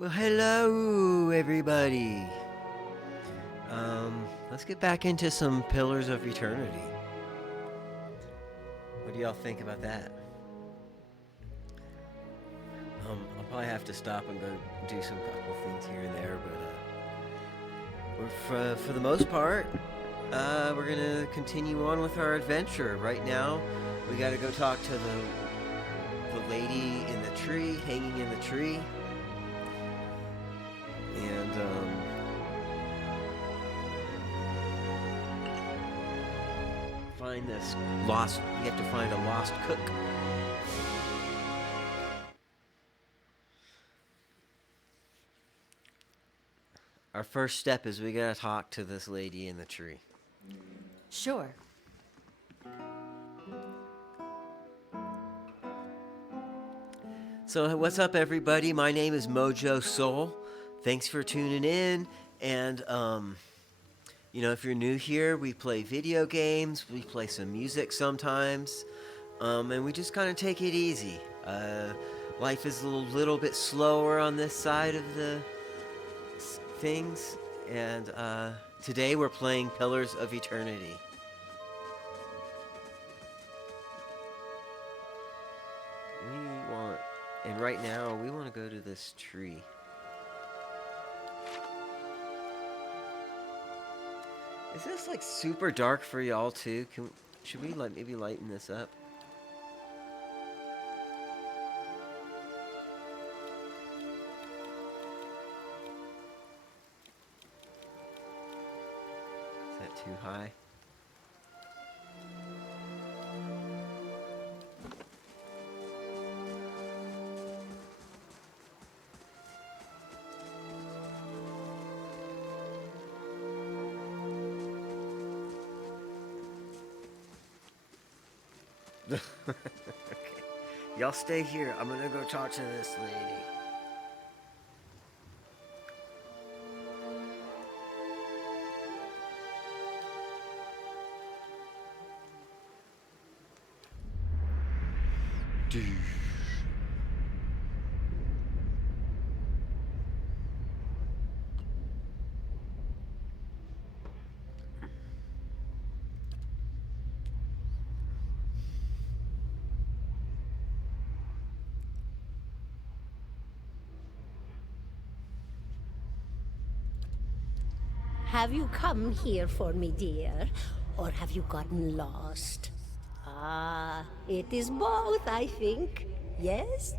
Well, hello, everybody. Let's get back into some Pillars of Eternity. What do y'all think about that? I'll probably have to stop and go do some couple things here and there, but for the most part, we're gonna continue on with our adventure. Right now, we gotta go talk to the lady in the tree, hanging in the tree, and find this lost. You have to find a lost cook. Our first step is we gotta talk to this lady in the tree. Sure. So, what's up, everybody? My name is Mojo Soul. Thanks for tuning in. And, if you're new here, we play video games, we play some music sometimes, and we just kind of take it easy. Life is a little bit slower on this side of the things, and today we're playing Pillars of Eternity. And right now, we want to go to this tree. Is this like super dark for y'all too? Should we maybe lighten this up? Is that too high? Okay. Y'all stay here. I'm gonna go talk to this lady. Have you come here for me, dear? Or have you gotten lost? Ah, it is both, I think. Yes?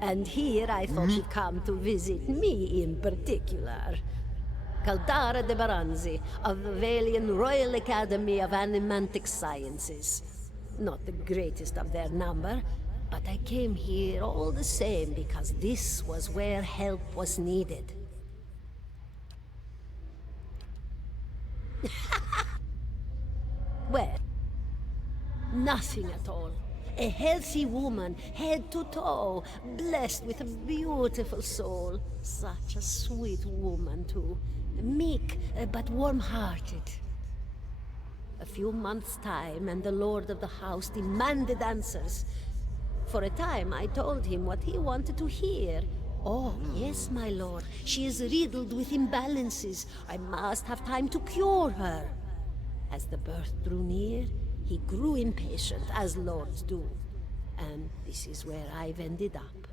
And here I thought you'd come to visit me in particular. Caldara de Baranzi of the Valian Royal Academy of Animantic Sciences. Not the greatest of their number, but I came here all the same because this was where help was needed. Well, nothing at all. A healthy woman, head to toe, blessed with a beautiful soul. Such a sweet woman, too. Meek, but warm-hearted. A few months' time, and the lord of the house demanded answers. For a time, I told him what he wanted to hear. Oh, yes, my lord. She is riddled with imbalances. I must have time to cure her. As the birth drew near, he grew impatient, as lords do. And this is where I've ended up.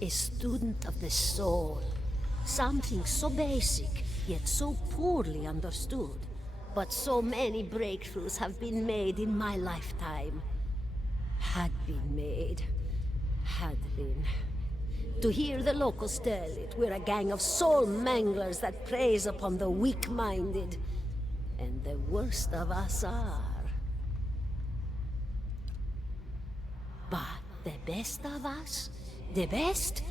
A student of the soul. Something so basic, yet so poorly understood. But so many breakthroughs have been made in my lifetime. Had been made. Had been. To hear the locals tell it, we're a gang of soul manglers that preys upon the weak-minded. And the worst of us are. But the best of us? The best?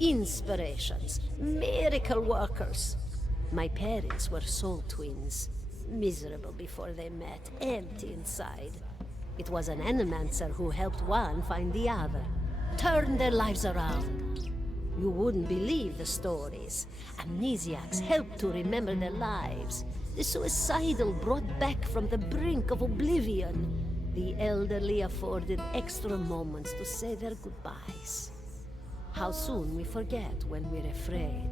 Inspirations. Miracle workers. My parents were soul twins. Miserable before they met, empty inside. It was an animancer who helped one find the other. Turned their lives around. You wouldn't believe the stories. Amnesiacs helped to remember their lives. the suicidal brought back from the brink of oblivion, the elderly afforded extra moments to say their goodbyes. How soon we forget when we're afraid.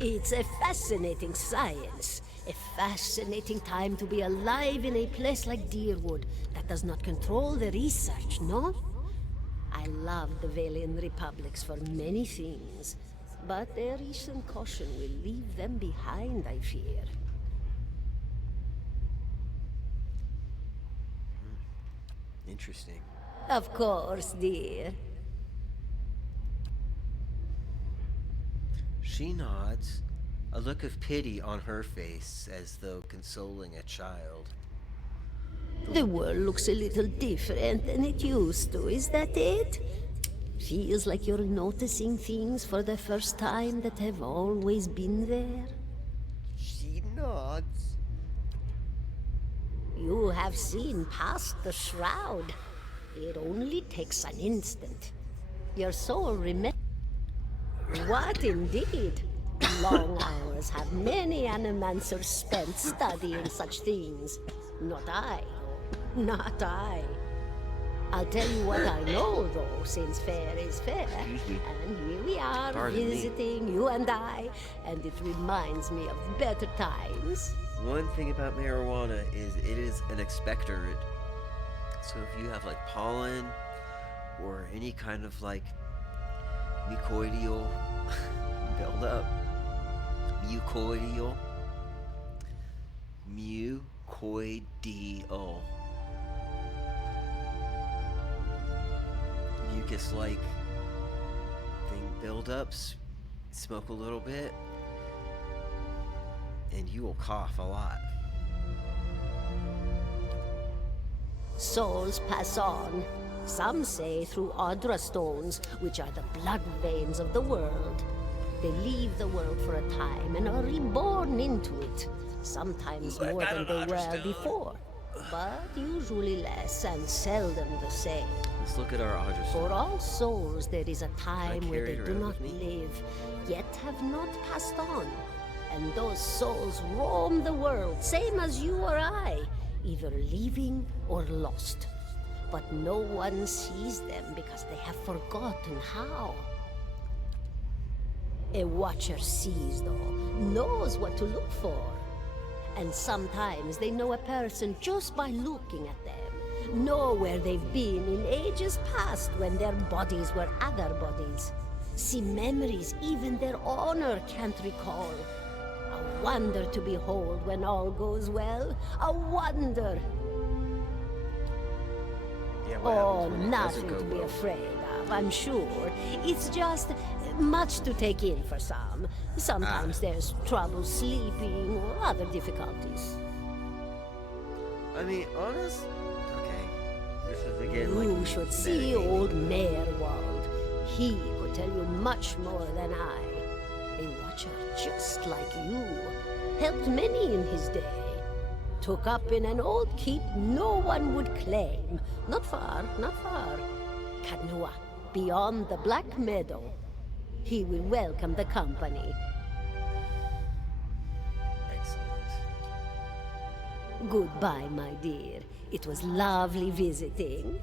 It's a fascinating science. A fascinating time to be alive in a place like Deerwood that does not control the research, no? I love the Valian Republics for many things, but their recent caution will leave them behind, I fear. Interesting. Of course, dear. She nods, a look of pity on her face as though consoling a child. The world looks a little different than it used to, is that it? Feels like you're noticing things for the first time that have always been there. She nods. You have seen past the shroud. It only takes an instant. Your soul remembers. What indeed? Long hours have many animancers spent studying such things. Not I. Not I. I'll tell you what I know, though, since fair is fair. Excuse me. And here we are, Pardon me. visiting you and I, and it reminds me of better times. One thing about marijuana is it is an expectorant. So if you have like pollen or any kind of like mucoidal buildup, mucoidal, mucus-like thing buildups, smoke a little bit, and you will cough a lot. Souls pass on. Some say through Audra stones, which are the blood veins of the world. They leave the world for a time and are reborn into it. Sometimes more than they were before, but usually less and seldom the same. Let's look at our Audra For stone. all souls, there is a time where carry they it do around not with me? live, yet have not passed on. And those souls roam the world, same as you or I, either leaving or lost. But no one sees them because they have forgotten how. A watcher sees, though, knows what to look for. And sometimes they know a person just by looking at them, know where they've been in ages past when their bodies were other bodies. See memories even their honor can't recall. A wonder to behold when all goes well. A wonder. Yeah, what Oh, happens when it doesn't nothing go to be well? afraid of, I'm sure. It's just much to take in for some. Sometimes there's trouble sleeping or other difficulties. I mean, honest. Okay, this is again like You should see metagaming. old Merwald. He could tell you much more than I. A watcher just like you. Helped many in his day. Took up in an old keep no one would claim. Not far, not far. Kadnua, beyond the Black Meadow. He will welcome the company. Excellent. Goodbye, my dear. It was lovely visiting.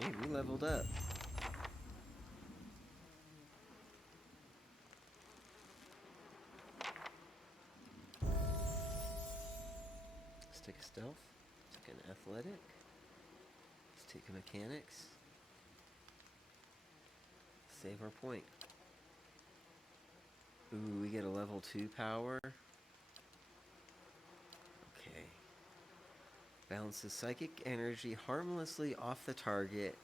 Man, we leveled up. Let's take a stealth. Take an athletic. Let's take a mechanics. Save our point. Ooh, we get a level 2 power. Okay. Bounces psychic energy harmlessly off the target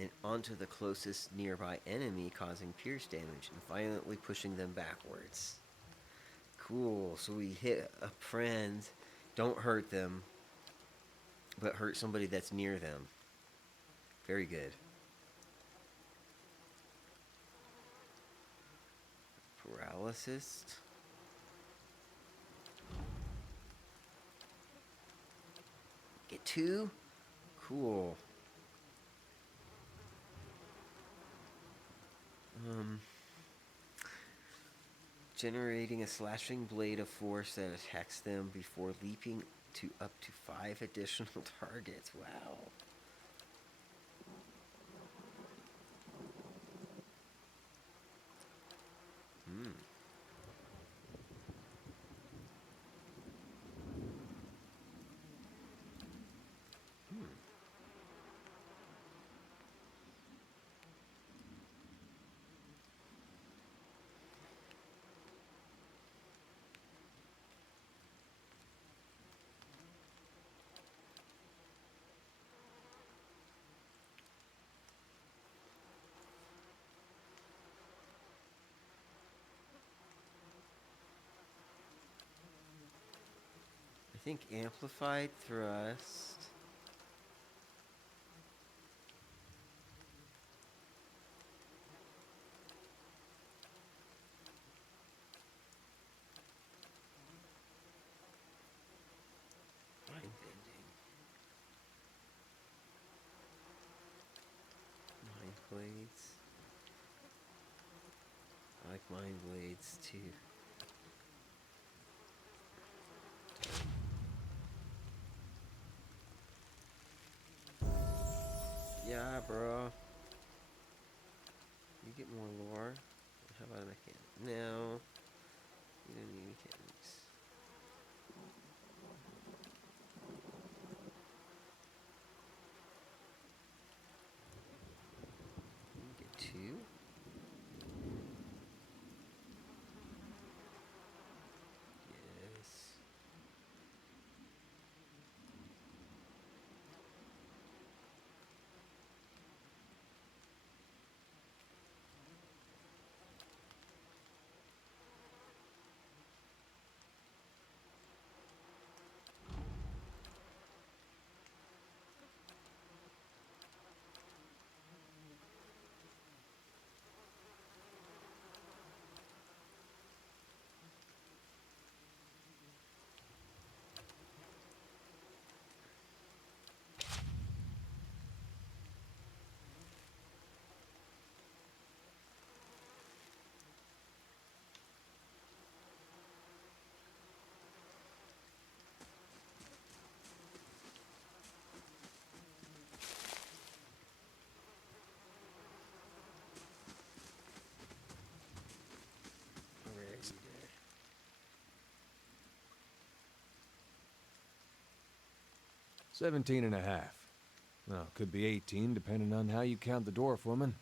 and onto the closest nearby enemy, causing pierce damage and violently pushing them backwards. Cool. So we hit a friend, don't hurt them, but hurt somebody that's near them. Very good. Paralysis. Get 2? Cool. Generating a slashing blade of force that attacks them before leaping to up to 5 additional targets. Wow. I think amplified thrust. Mind bending. Mind blades. I like mind blades too. Yeah, bro. You get more lore. How about a mechanic? No. You don't need mechanics. You get 2. Yes. Alright. 17 and a half. Well, could be 18, depending on how you count the dwarf woman.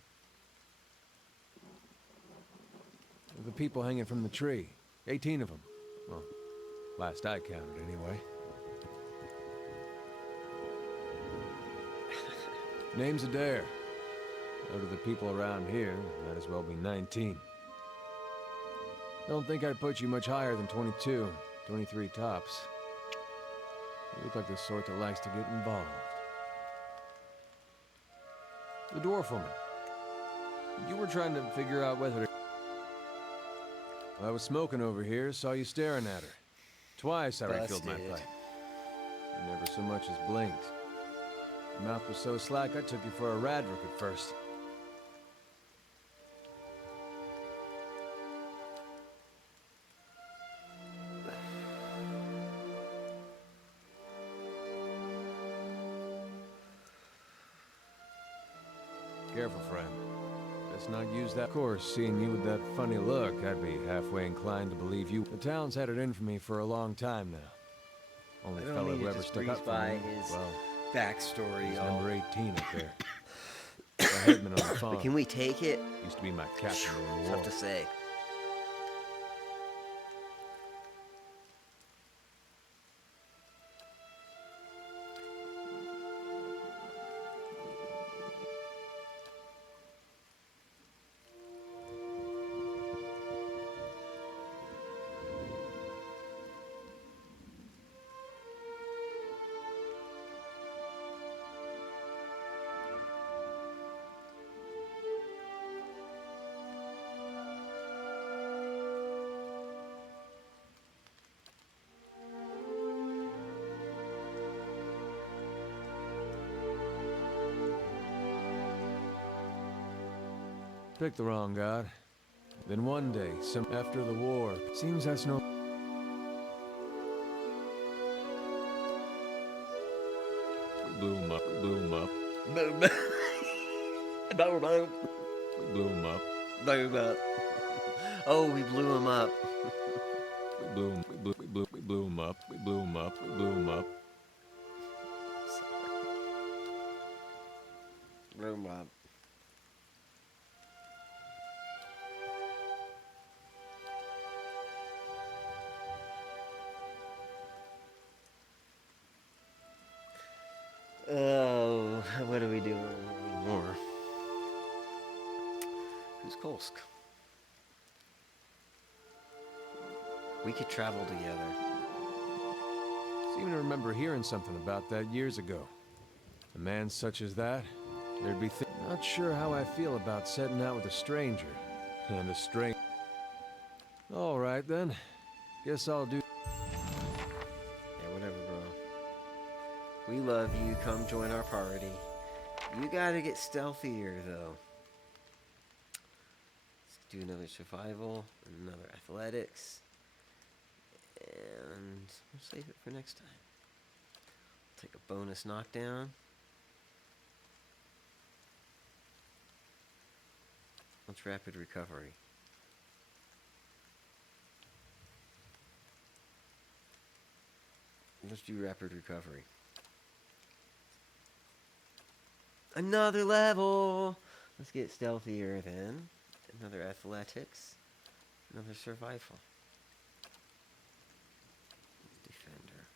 The people hanging from the tree. 18 of them. Well, last I counted, anyway. Name's Adair. So to the people around here, might as well be 19. Don't think I'd put you much higher than 22, 23 tops. You look like the sort that likes to get involved. The dwarf woman. You were trying to figure out whether to... I was smoking over here, saw you staring at her. Twice I refilled my pipe. You never so much as blinked. Your mouth was so slack I took you for a Radric at first. Careful, friend. Let's not use that. Of course, seeing you with that funny look, I'd be halfway inclined to believe you. The town's had it in for me for a long time now. Only I don't fellow mean who to ever just stuck breeze up for by me. his Well, backstory. he's All. number 18 up there. The headman on the farm. But can we take it? Used to be my captain in the It's war. tough to say. Pick the wrong god. Then one day, after the war, seems that's no... We blew him up, we blew him up. Boom. Boom. Boom. We blew him up. Boom up. Oh, we blew him up. We blew him, we blew him up, we blew him up, we blew him up. Blew him up. Oh, what are we doing more? Who's Kolsk? We could travel together. Seem to remember hearing something about that years ago. A man such as that, there'd be not sure how I feel about setting out with a stranger. And a stranger. All right then. Guess I'll do. Yeah, whatever, bro. We love you. Come join our party. You gotta get stealthier, though. Let's do another survival, another athletics. And we'll save it for next time. Take a bonus knockdown. What's rapid recovery? Let's do rapid recovery. Another level! Let's get stealthier then. Another athletics. Another survival. Defender.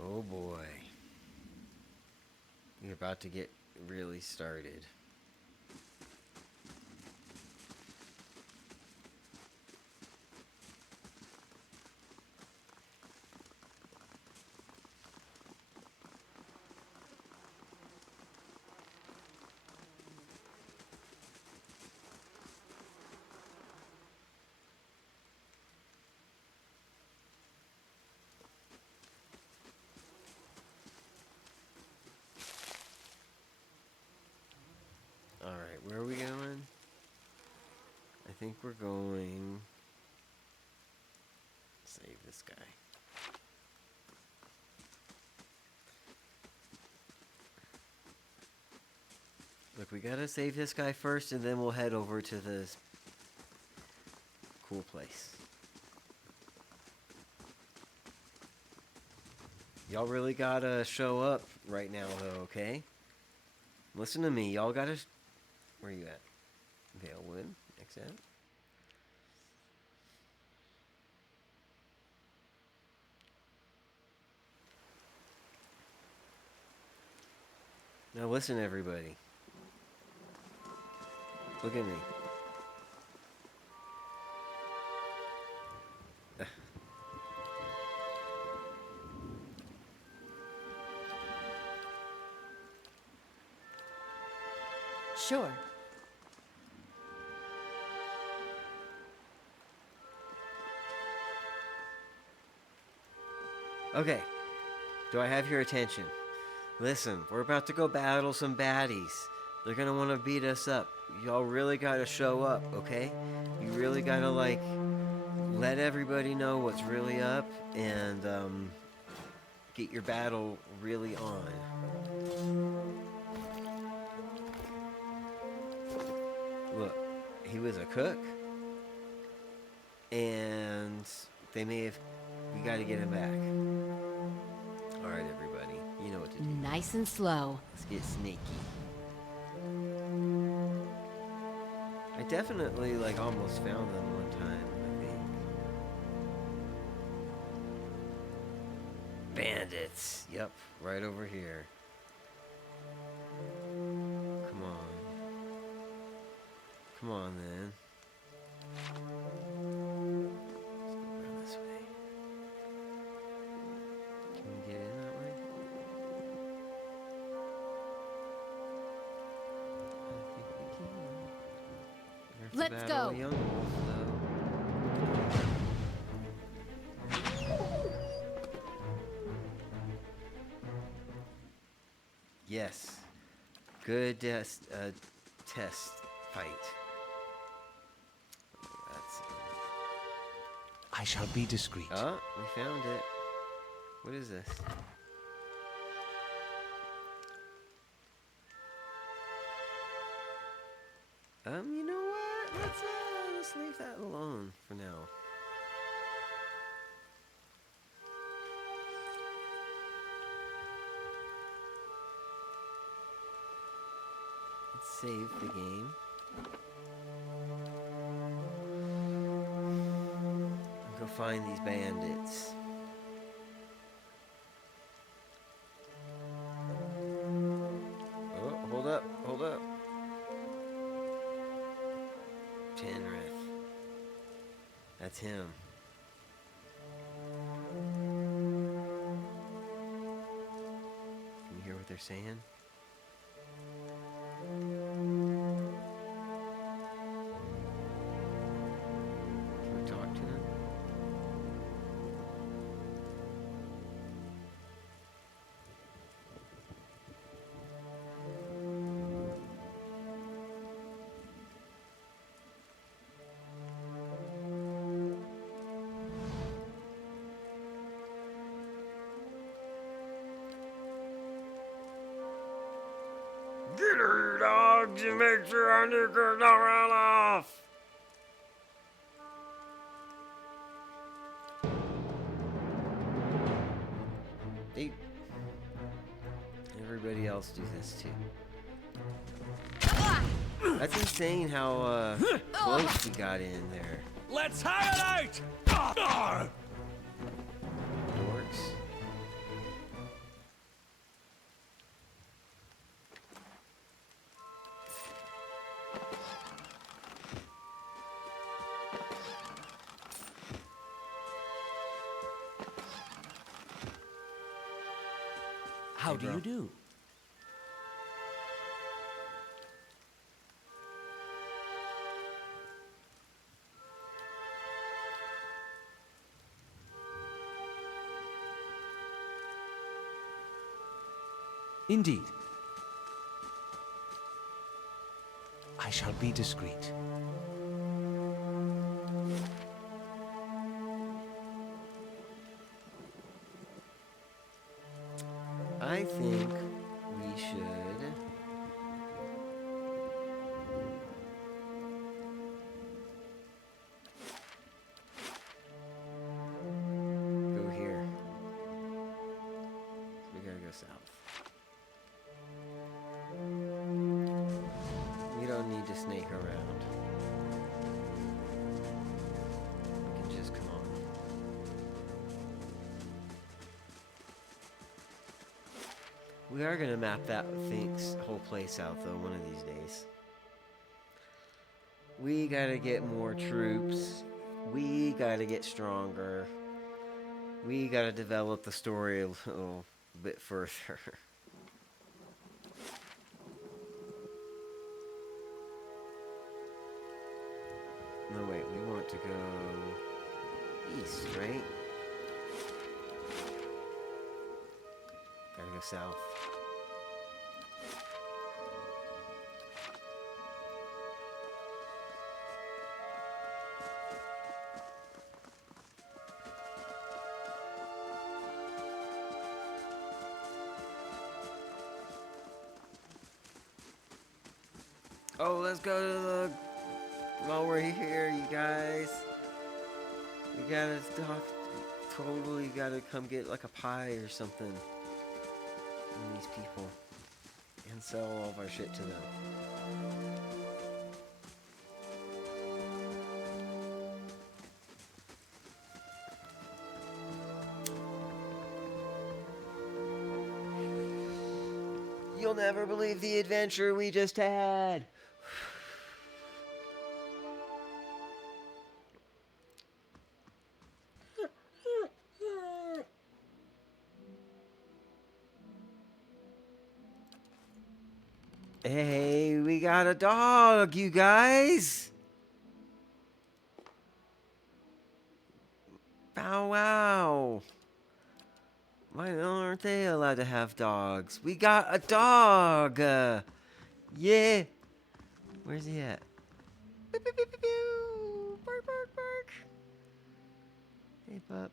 Oh boy. We're about to get really started. Alright, where are we going? I think we're going... Save this guy. Look, we gotta save this guy first, and then we'll head over to this cool place. Y'all really gotta show up right now, though, okay? Listen to me, y'all gotta... Where you at? Valewood, exit. Now listen, everybody. Look at me. Sure. Okay. Do I have your attention? Listen, we're about to go battle some baddies. They're gonna want to beat us up. Y'all really gotta show up, okay? You really gotta, like, let everybody know what's really up and, get your battle really on. Look, he was a cook, and they may have... We gotta get him back. Alright, everybody. You know what to do. Nice and slow. Let's get sneaky. I definitely, like, almost found them one time, I think. Bandits. Yep, right over here. Come on. Come on, then. Let's go around this way. Can we get in that way? I think we can. We have to Let's battle go. a young wolf, though. Yes. Good test fight. That's I shall be discreet. Oh, we found it. What is this? You know what? Let's leave that alone for now. Let's save the game. And go find these bandits. Oh, hold up, hold up. Penrith. That's him. Can you hear what they're saying? Can we talk to them? Get her, dogs, and make sure our knickers don't run off. Hey, everybody else do this too. That's insane how close we got in there. Let's highlight! Dorks. How Hey, do bro. you do? Indeed. I shall be discreet. I think we should. Go here. We gotta go south. We don't need to snake around. We can just come on. We are gonna map that whole place out though one of these days. We gotta get more troops. We gotta get stronger. We gotta develop the story a little bit further. No, wait, we want to go east, right? Gotta go south. Oh, let's go to the... While we're here, you guys. We gotta talk... Totally gotta come get like a pie or something from these people. And sell all of our shit to them. You'll never believe the adventure we just had. Hey, we got a dog, you guys. Bow wow. Why aren't they allowed to have dogs? We got a dog. Yeah. Where's he at? Pew, pew, pew, pew, pew. Bark, bark, bark. Hey, pup.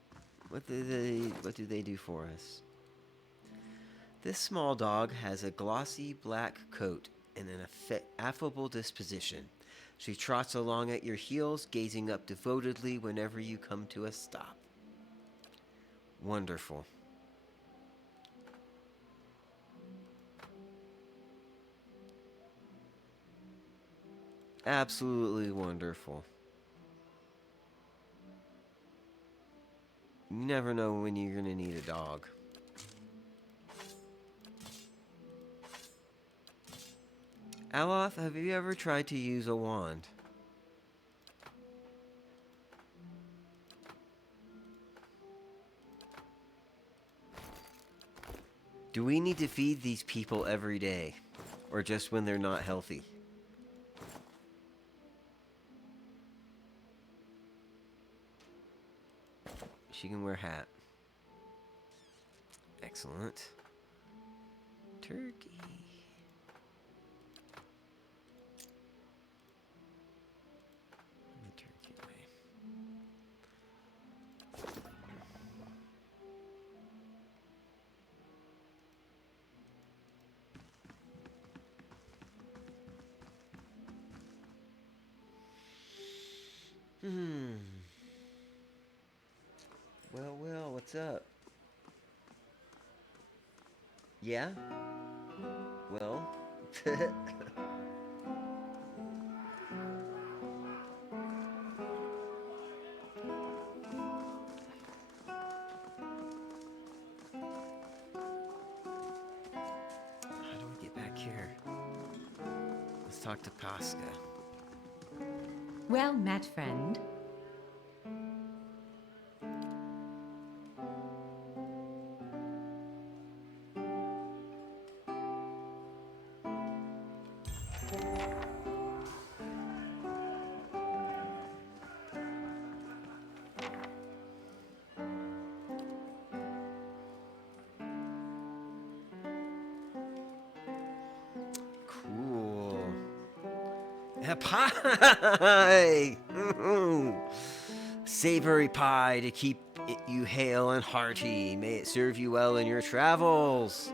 What do they do for us? This small dog has a glossy black coat and an affable disposition. She trots along at your heels, gazing up devotedly whenever you come to a stop. Wonderful. Absolutely wonderful. You never know when you're going to need a dog. Aloth, have you ever tried to use a wand? Do we need to feed these people every day? Or just when they're not healthy? She can wear a hat. Excellent. Turkey. Put the turkey away. Well, what's up? Yeah? Well. How do we get back here? Let's talk to Pasca. Well met, friend. Cool. A pie! Savory pie to keep you hale and hearty. May it serve you well in your travels.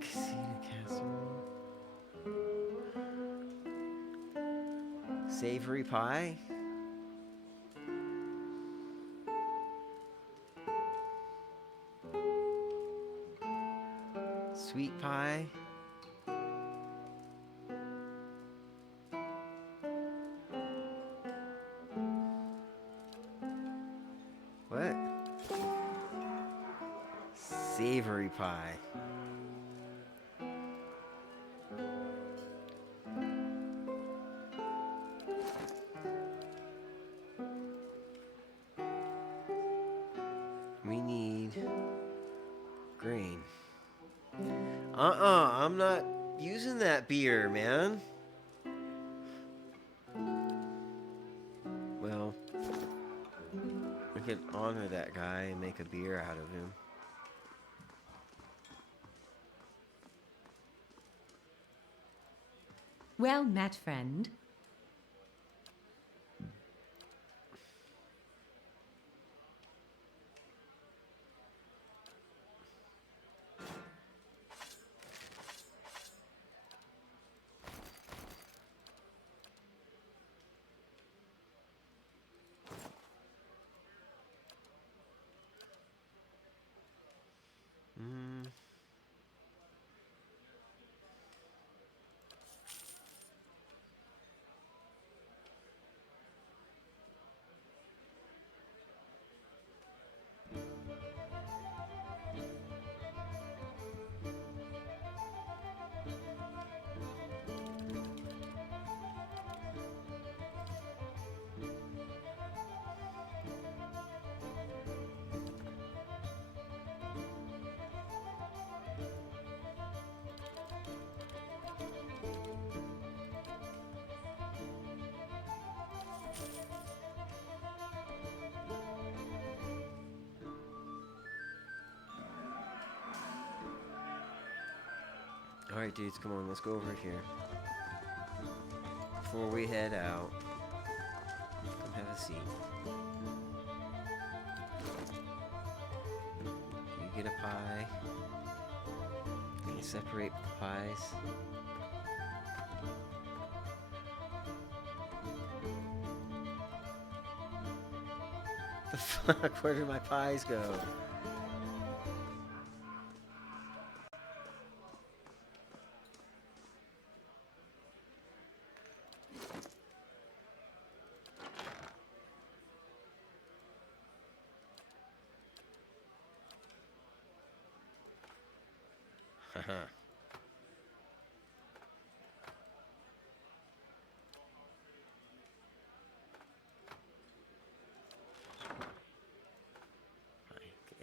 Casino casserole. Savory pie? Sweet pie? What? Savory pie. We need grain. I'm not using that beer, man. Well, we could honor that guy and make a beer out of him. Well met, friend. Alright, dudes, come on, let's go over here. Before we head out, come have a seat. You get a pie. Can you separate the pies? The fuck? Where did my pies go? Haha.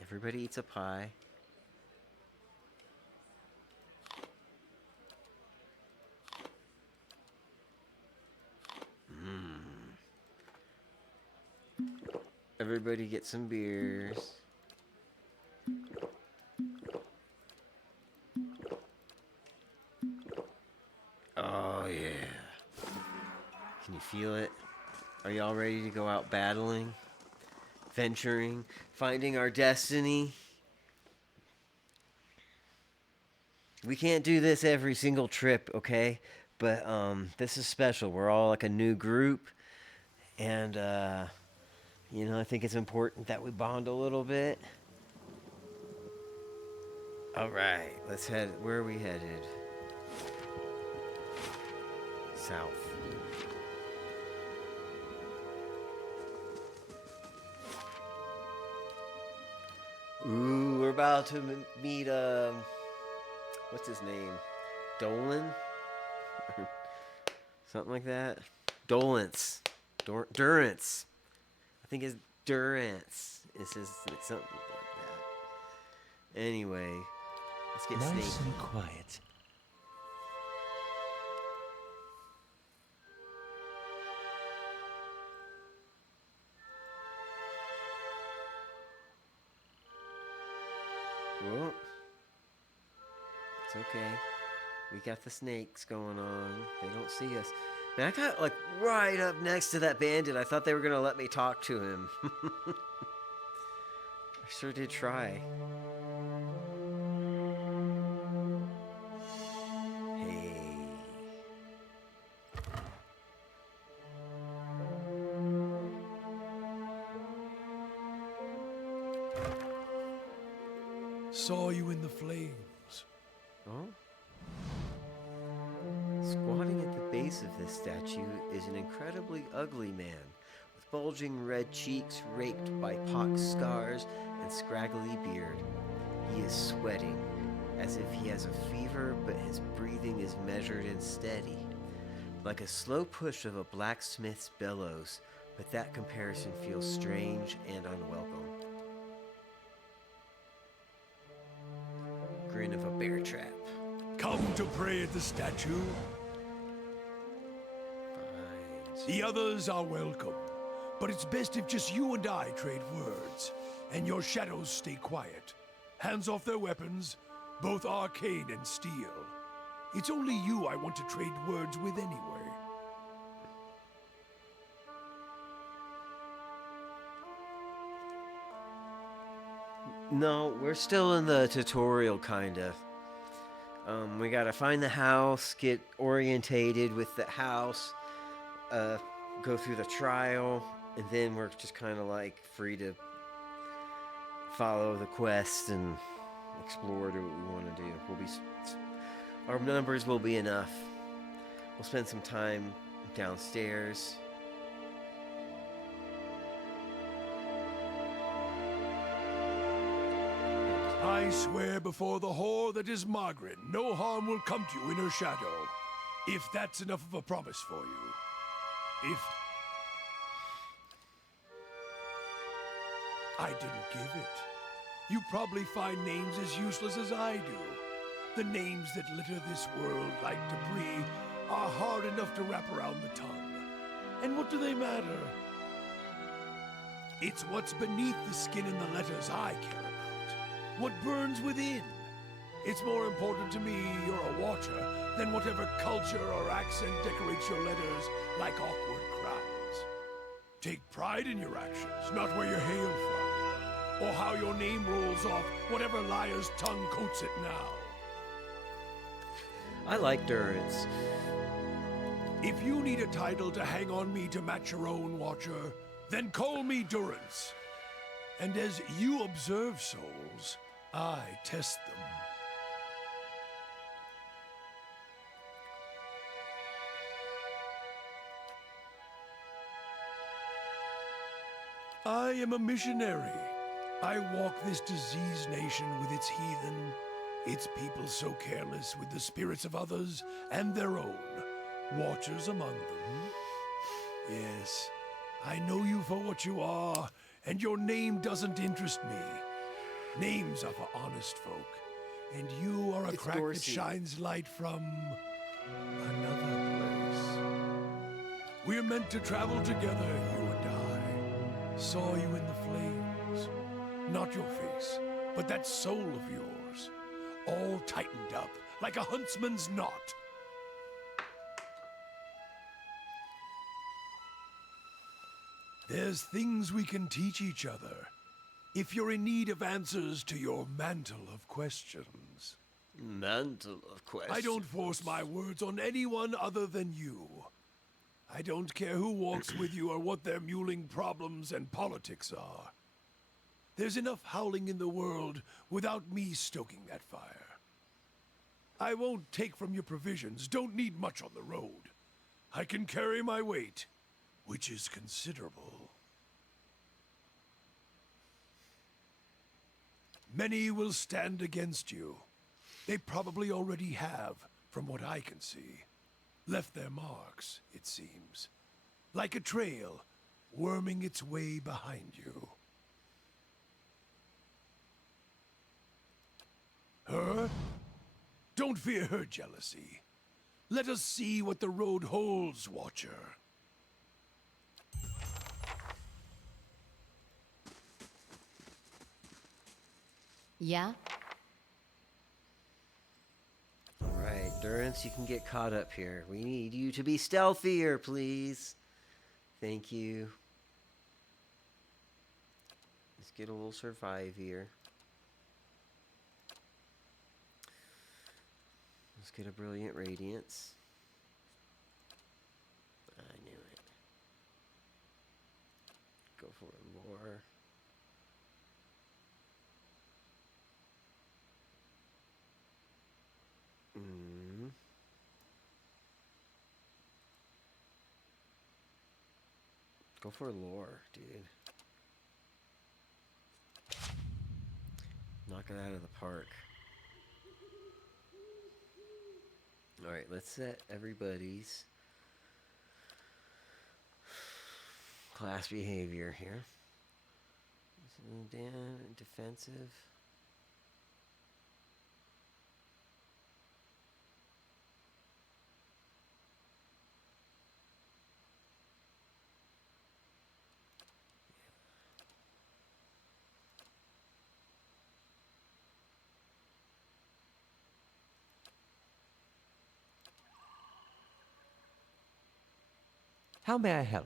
Everybody eats a pie. Everybody get some beers. Oh yeah. Can you feel it? Are y'all ready to go out battling? Venturing, finding our destiny. We can't do this every single trip, okay? But this is special. We're all like a new group, and you know, I think it's important that we bond a little bit. All right, let's head. Where are we headed? South. Ooh, we're about to meet, what's his name? Dolan? Something like that? Dolance. Durance. I think it's Durance. It says something like that. Anyway, let's get Nice Snake. and quiet. Well, it's okay. We got the snakes going on. They don't see us. Man, I got like right up next to that bandit. I thought they were gonna let me talk to him. I sure did try. Hey. Saw you in the flames. Oh? Squatting at the base of this statue is an incredibly ugly man with bulging red cheeks raked by pox scars and scraggly beard. He is sweating, as if he has a fever, but his breathing is measured and steady, like a slow push of a blacksmith's bellows, but that comparison feels strange and unwelcome. Grin of a bear trap. Come to pray at the statue. Fine. The others are welcome. But it's best if just you and I trade words, and your shadows stay quiet. Hands off their weapons, both arcane and steel. It's only you I want to trade words with anyway. No, we're still in the tutorial, kinda. We gotta find the house, get orientated with the house, go through the trial, and then we're just kind of like free to follow the quest and explore, do what we want to do. Our numbers will be enough. We'll spend some time downstairs. I swear before the whore that is Margaret, no harm will come to you in her shadow. If that's enough of a promise for you. If... I didn't give it. You probably find names as useless as I do. The names that litter this world like debris are hard enough to wrap around the tongue. And what do they matter? It's what's beneath the skin and the letters I care about. What burns within. It's more important to me you're a watcher than whatever culture or accent decorates your letters like awkward crowns. Take pride in your actions, not where you're hailed from, or how your name rolls off whatever liar's tongue coats it now. I like Durance. If you need a title to hang on me to match your own, Watcher, then call me Durance. And as you observe souls, I test them. I am a missionary. I walk this diseased nation with its heathen, its people so careless with the spirits of others and their own, watchers among them. Yes, I know you for what you are, and your name doesn't interest me. Names are for honest folk, and you are a It's crack Dorsey. that shines light from another place. We're meant to travel together, you and I. Saw you in the flames. Not your face, but that soul of yours. All tightened up, like a huntsman's knot. There's things we can teach each other, if you're in need of answers to your mantle of questions. Mantle of questions. I don't force my words on anyone other than you. I don't care who walks with you or what their muling problems and politics are. There's enough howling in the world without me stoking that fire. I won't take from your provisions, don't need much on the road. I can carry my weight, which is considerable. Many will stand against you. They probably already have, from what I can see. Left their marks, it seems. Like a trail, worming its way behind you. Her? Don't fear her jealousy. Let us see what the road holds, Watcher. Yeah? Alright, Durance, you can get caught up here. We need you to be stealthier, please. Thank you. Let's get a little survive here. Let's get a brilliant radiance. I knew it. Go for it more. Go for lore, dude. Knock it out of the park. Alright, let's set everybody's class behavior here. Defensive. How may I help?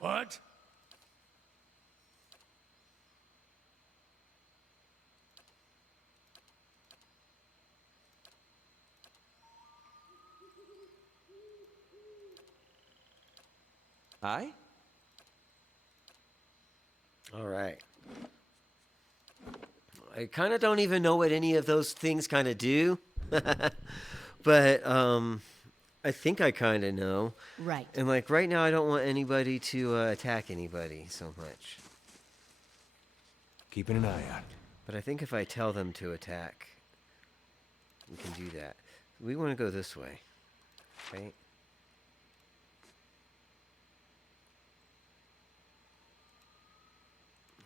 What? I? All right. I kind of don't even know what any of those things kind of do. But I think I kind of know. Right. And like right now I don't want anybody to attack anybody so much. Keeping an eye out. But I think if I tell them to attack, we can do that. We want to go this way, right?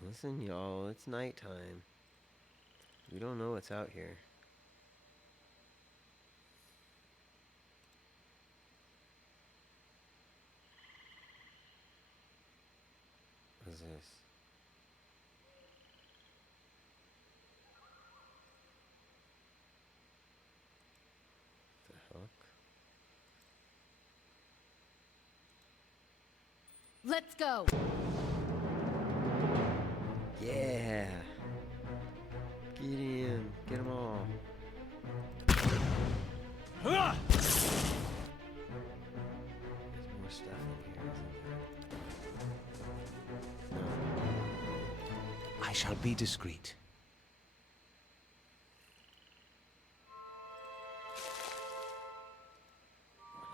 Listen, y'all, it's nighttime. We don't know what's out here. What is this? The hook? Let's go. Yeah. Get him. Get them all. There's more stuff in here, isn't there? No. I shall be discreet.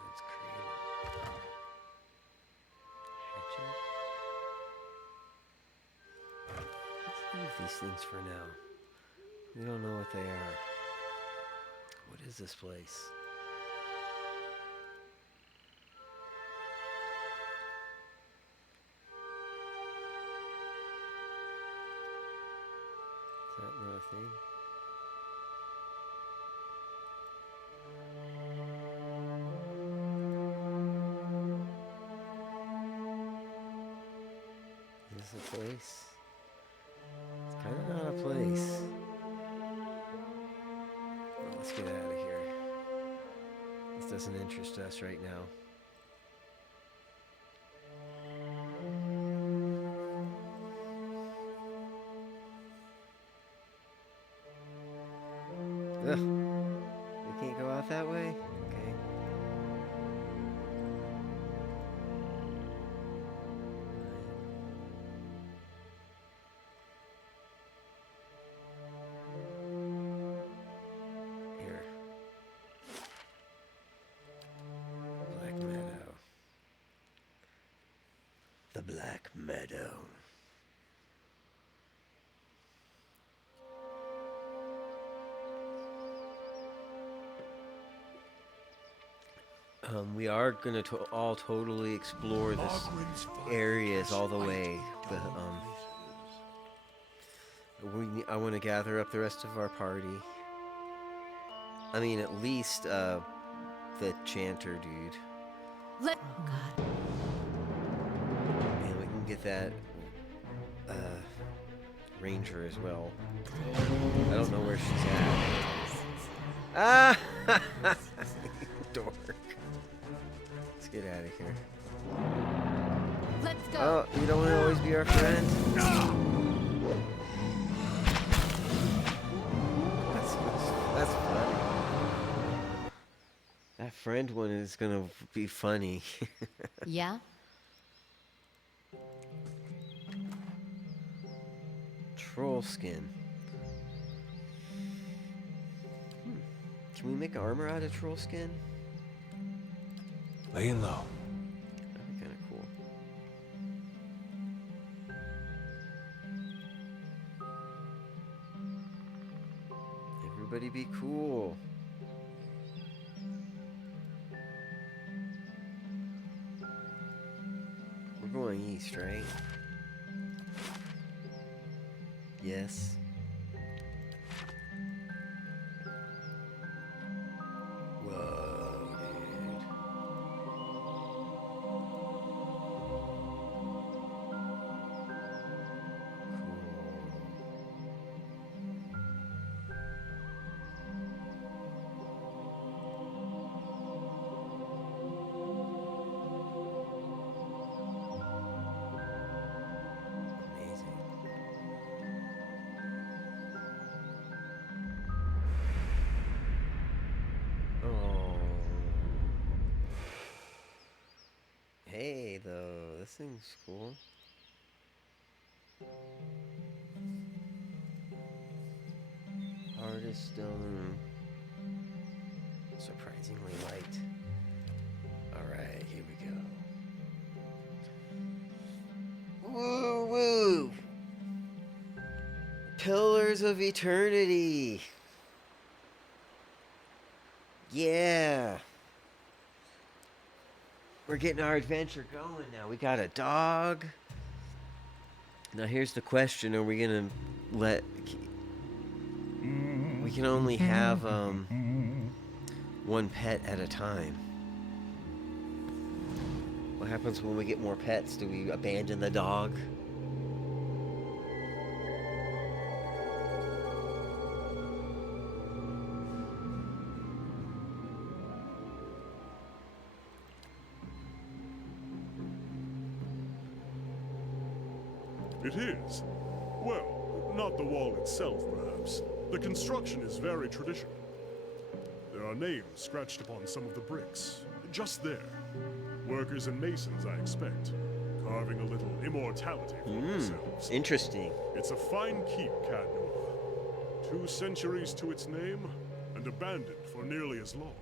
Let's create a hatchet. Let's leave these things for now. We don't know what they are. What is this place? Is that another thing? Is this a place? It's kind of not a place. Well, let's get out of here. This doesn't interest us right now. Ugh. We can't go out that way? Okay. Here. Black Meadow. The Black Meadow. We are gonna all totally explore this Ogren's fire areas all the light way, but dawn I want to gather up the rest of our party. I mean, at least the chanter dude, Let. Oh, God. and we can get that ranger as well. I don't know where she's at. Ah, dork. Let's get out of here. Let's go. Oh, you don't want to always be our friend? That's funny. That friend one is gonna be funny. Yeah? Troll skin. Can we make armor out of troll skin? Laying low. That'd be kind of cool. Everybody be cool. We're going east, right? Yes. Whoa, dude. Amazing. Oh. Hey, though, this thing's cool. Hardest stone. Surprisingly light. Alright, here we go. Woo woo! Pillars of Eternity! Yeah. We're getting our adventure going now. We got a dog. Now here's the question: are we gonna let? We can only have one pet at a time. What happens when we get more pets? Do we abandon the dog? It is. Well, not the wall itself, perhaps. The construction is very traditional. There are names scratched upon some of the bricks, just there. Workers and masons, I expect, carving a little immortality for themselves. Interesting. It's a fine keep, Cadnor. 2 centuries to its name, and abandoned for nearly as long.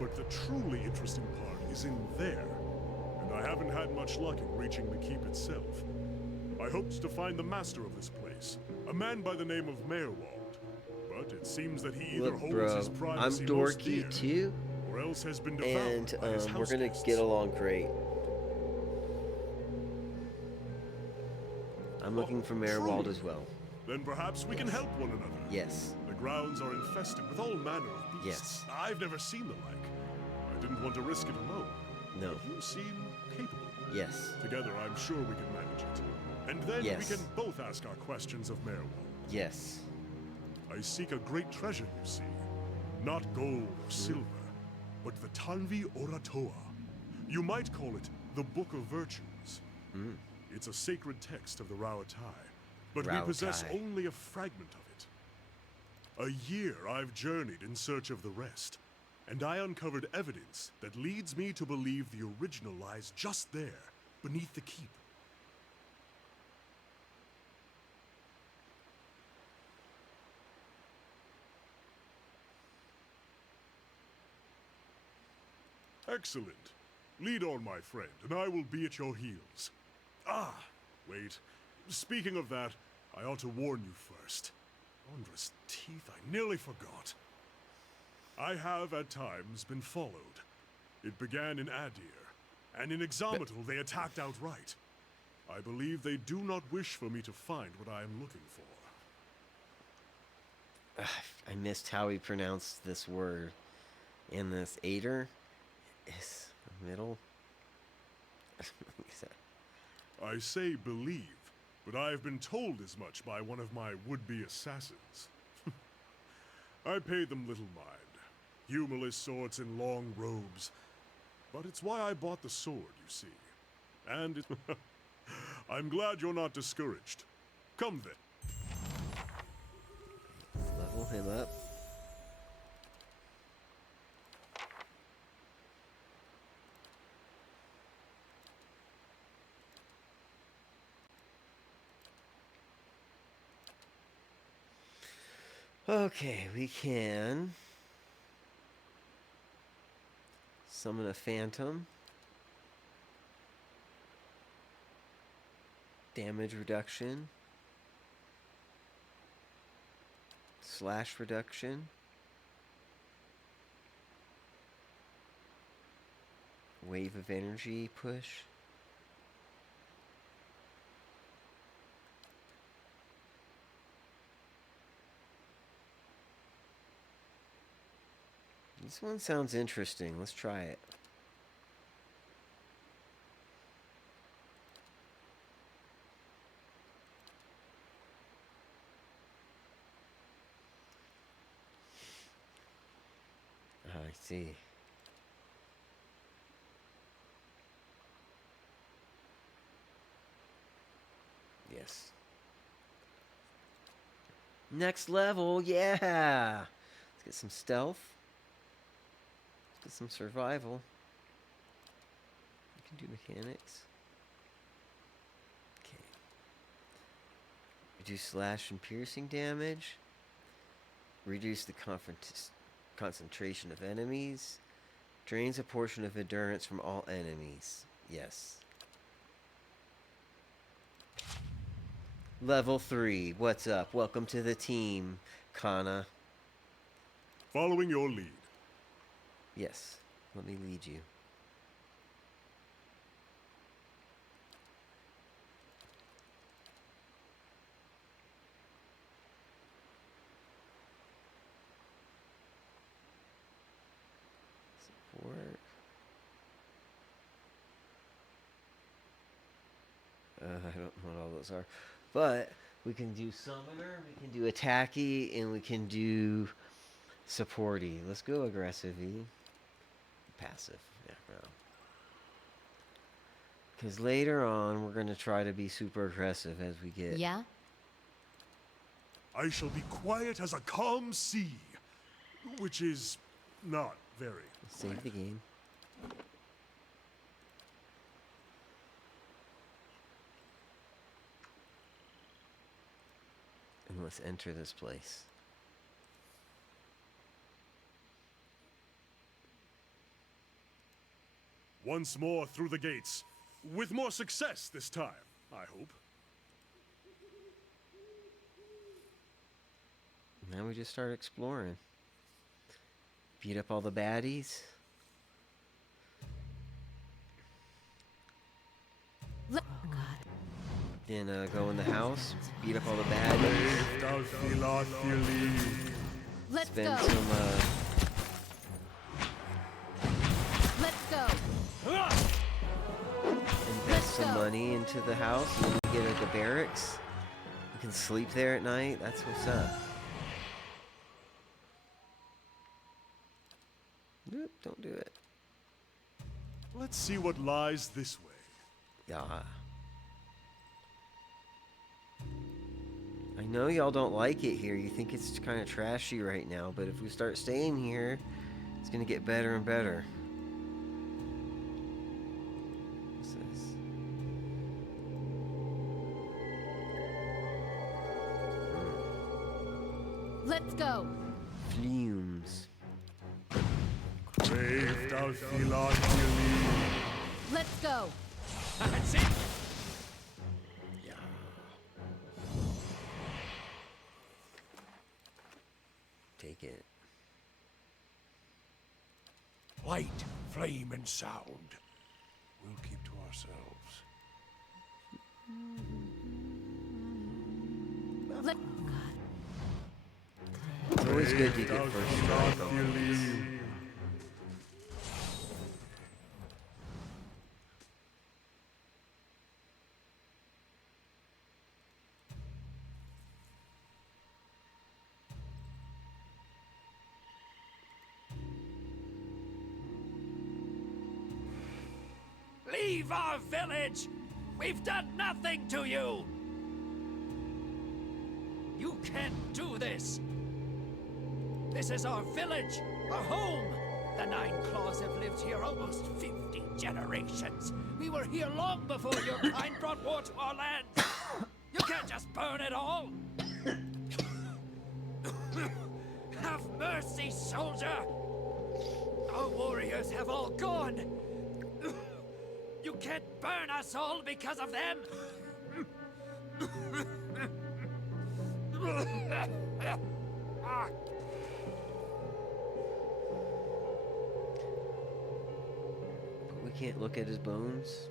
But the truly interesting part is in there. And I haven't had much luck in reaching the keep itself. I hoped to find the master of this place, a man by the name of Meerwald. But it seems that he either Look, holds bro, his I'm privacy most dear, dorky too, or else has been devoured and by his we're house gonna guests. get along great. I'm looking for Meerwald truly? as well. Then perhaps we can help one another. Yes. The grounds are infested with all manner of beasts. Yes. I've never seen the like. I didn't want to risk it alone. No. You seem capable. Yes. Together, I'm sure we can manage it. And then Yes. we can both ask our questions of Meerwald. Yes. I seek a great treasure, you see. Not gold or silver, but the Tanvi Oratoa. You might call it the Book of Virtues. It's a sacred text of the Rauatai, but we possess Rauatai. only a fragment of it. A year I've journeyed in search of the rest, and I uncovered evidence that leads me to believe the original lies just there, beneath the keep. Excellent. Lead on, my friend, and I will be at your heels. Ah, wait. Speaking of that, I ought to warn you first. Wondrous teeth, I nearly forgot. I have, at times, been followed. It began in Adir, and in Exometal they attacked outright. I believe they do not wish for me to find what I am looking for. I missed how he pronounced this word. In this Ader is middle. I say believe, but I have been told as much by one of my would-be assassins. I pay them little mind. Humorless sorts in long robes. But it's why I bought the sword, you see. And I'm glad you're not discouraged. Come then. Let's level him up. Okay, we can summon a phantom. Damage reduction. Slash reduction. Wave of energy push. This one sounds interesting. Let's try it. I see. Yes. Next level, yeah! Let's get some stealth. Let's get some survival. We can do mechanics. Okay. Reduce slash and piercing damage. Reduce the concentration of enemies. Drains a portion of endurance from all enemies. Yes. Level 3. What's up? Welcome to the team, Kana. Following your lead. Yes, let me lead you. Support. I don't know what all those are, but we can do summoner, we can do attacky, and we can do supporty. Let's go aggressive. Passive. Yeah, no. Because later on, we're going to try to be super aggressive as we get. Yeah? I shall be quiet as a calm sea, which is not very. Save the game. And let's enter this place. Once more through the gates, with more success this time, I hope. Now we just start exploring. Beat up all the baddies. Let Then go in the house, beat up all the baddies. Let's Spend go. some Let's go. invest some go. money into the house, and then we get like a barracks. We can sleep there at night. That's what's up. Nope, don't do it. Let's see what lies this way. Yeah. I know y'all don't like it here. You think it's kind of trashy right now, but if we start staying here, it's gonna get better and better. What's this? Let's go. Fumes. Let's go. That's it! Take it. Light, flame, and sound. We'll keep to ourselves. Let It's always good to get first strike on these. Leave our village! We've done nothing to you! You can't do this! This is our village, our home! The Nine Claws have lived here almost 50 generations. We were here long before your kind brought war to our land. You can't just burn it all! Have mercy, soldier! Our warriors have all gone! You can't burn us all because of them! We can't look at his bones.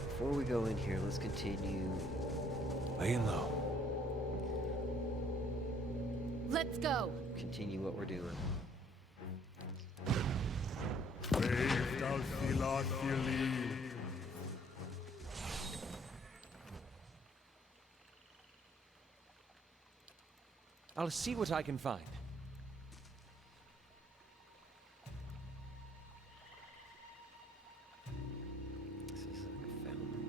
Before we go in here, let's continue. Laying low. Let's go. Continue what we're doing. I'll see what I can find. This is like a fountain.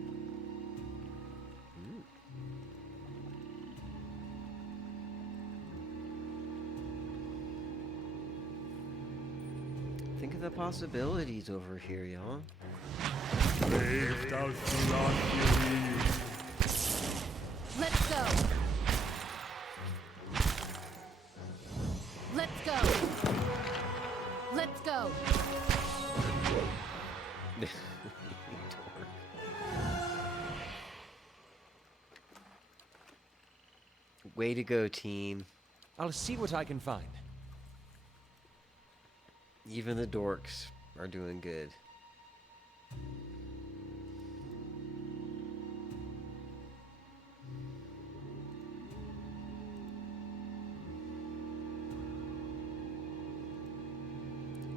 Think of the possibilities over here, y'all. Let's go. Let's go. Let's go. Way to go, team. I'll see what I can find. Even the dorks are doing good.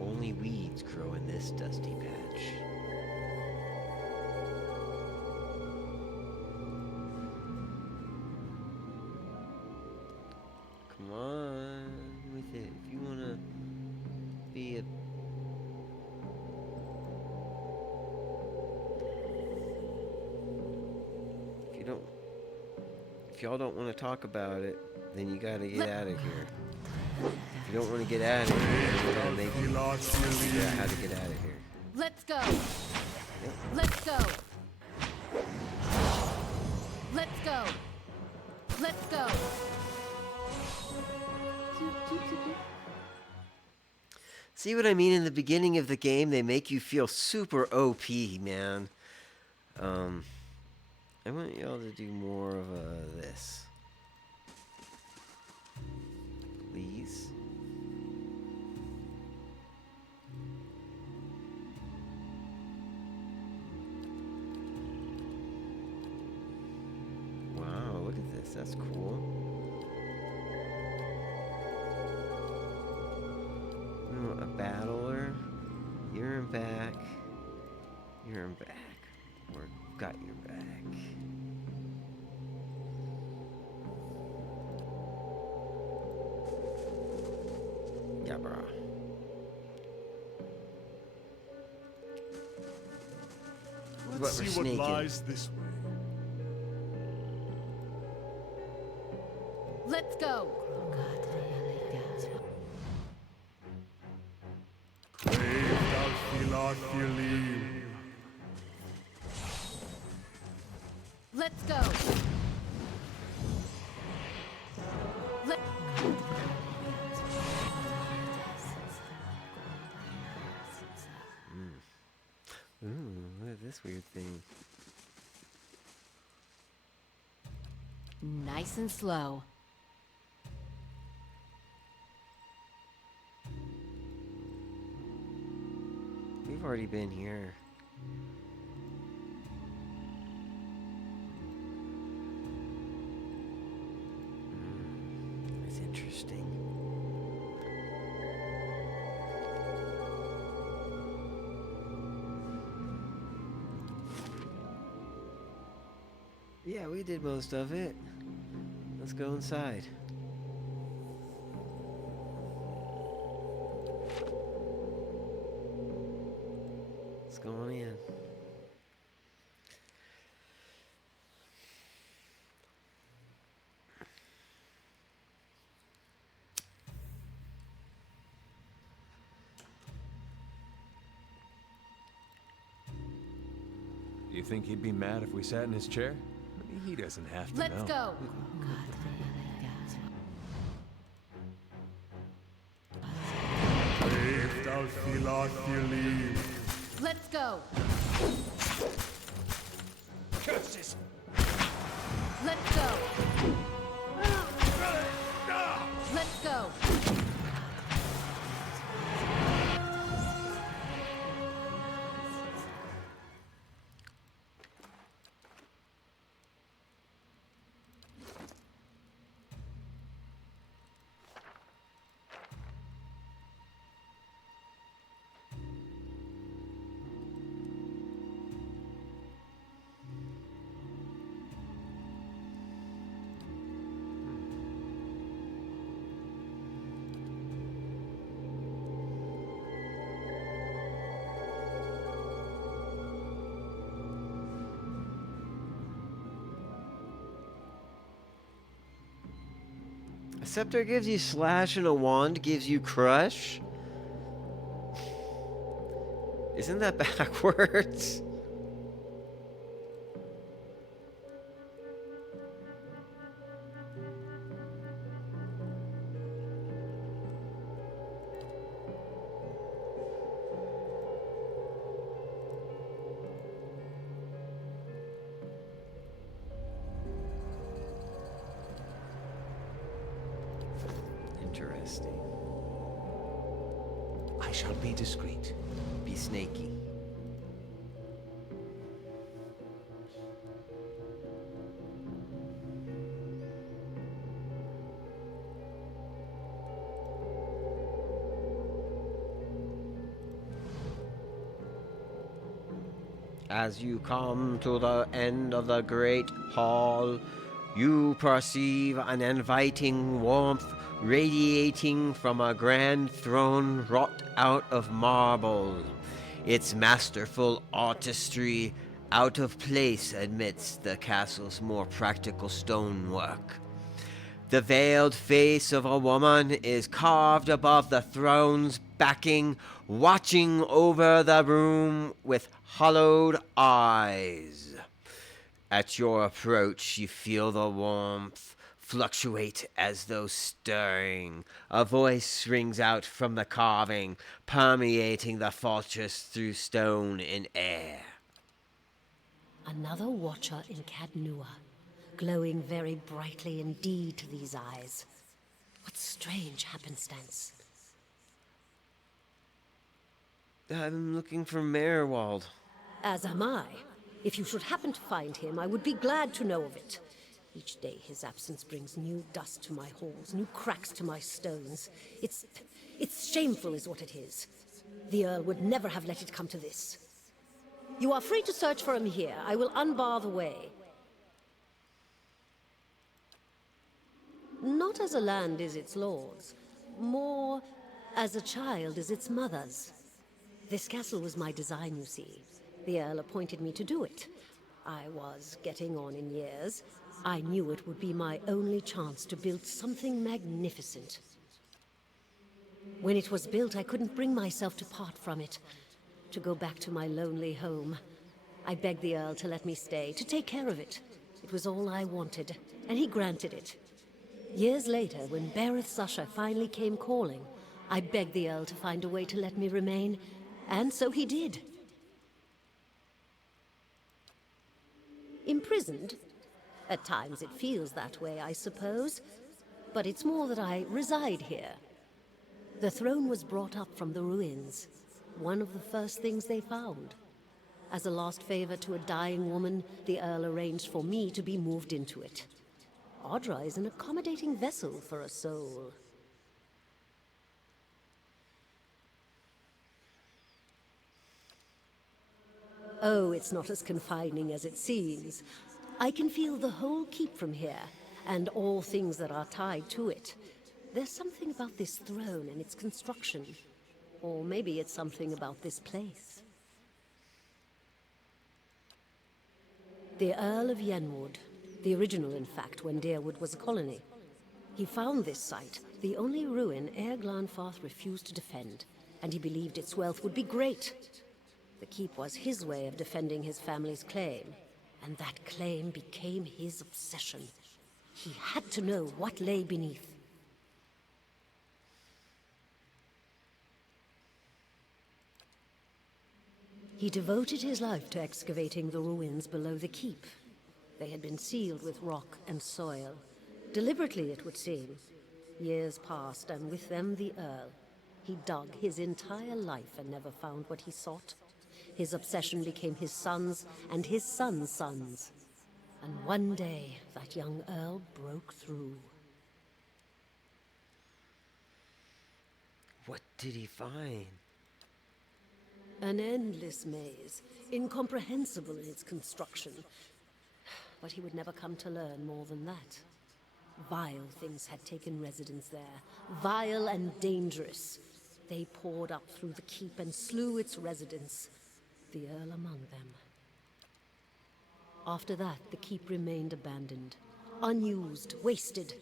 Only weeds grow in this dusty patch. Come on with it. If you wanna be a if y'all don't want to talk about it, then you gotta get out of here. If you don't want to get out of here, you gotta make figure out how to get out of here. Let's go. Let's go. Let's go. Let's go. See what I mean? In the beginning of the game, they make you feel super OP, man. I want y'all to do more of this. Please. Wow, look at this. That's cool. A battler. You're in back. You're in back. We've got your back. Yeah, bro. Let's see what lies this way. Let's go. Let's go. Ooh, look at this weird thing. Nice and slow. We've already been here. That's interesting. Yeah, we did most of it. Let's go inside. Let's go on in. Do you think he'd be mad if we sat in his chair? He doesn't have to know. Let's go. Let's go. Curses! Let's go. Let's go. A scepter gives you slash and a wand gives you crush? Isn't that backwards? Interesting. I shall be discreet. Be snaky. As you come to the end of the great hall, you perceive an inviting warmth radiating from a grand throne wrought out of marble, its masterful artistry out of place amidst the castle's more practical stonework. The veiled face of a woman is carved above the throne's backing, watching over the room with hollowed eyes. At your approach, you feel the warmth fluctuate as though stirring. A voice rings out from the carving, permeating the fortress through stone and air. Another watcher in Cadnua, glowing very brightly indeed to these eyes. What strange happenstance. I'm looking for Merwald. As am I. If you should happen to find him, I would be glad to know of it. Each day his absence brings new dust to my halls, new cracks to my stones. It's shameful is what it is. The Earl would never have let it come to this. You are free to search for him here. I will unbar the way. Not as a land is its lord's, more as a child is its mother's. This castle was my design, you see. The Earl appointed me to do it. I was getting on in years. I knew it would be my only chance to build something magnificent. When it was built, I couldn't bring myself to part from it, to go back to my lonely home. I begged the Earl to let me stay, to take care of it. It was all I wanted, and he granted it. Years later, when Bereth's usher finally came calling, I begged the Earl to find a way to let me remain, and so he did. Imprisoned? At times it feels that way, I suppose. But it's more that I reside here. The throne was brought up from the ruins. One of the first things they found. As a last favor to a dying woman, the Earl arranged for me to be moved into it. Audra is an accommodating vessel for a soul. Oh, it's not as confining as it seems. I can feel the whole keep from here, and all things that are tied to it. There's something about this throne and its construction. Or maybe it's something about this place. The Earl of Yenwood, the original, in fact, when Deerwood was a colony. He found this site, the only ruin Ere Glanfarth refused to defend, and he believed its wealth would be great. The keep was his way of defending his family's claim, and that claim became his obsession. He had to know what lay beneath. He devoted his life to excavating the ruins below the keep. They had been sealed with rock and soil. Deliberately, it would seem. Years passed, and with them the Earl. He dug his entire life and never found what he sought. His obsession became his sons and his sons' sons. And one day, that young Earl broke through. What did he find? An endless maze, incomprehensible in its construction. But he would never come to learn more than that. Vile things had taken residence there, vile and dangerous. They poured up through the keep and slew its residents, the Earl among them. After that, the keep remained abandoned, unused, wasted.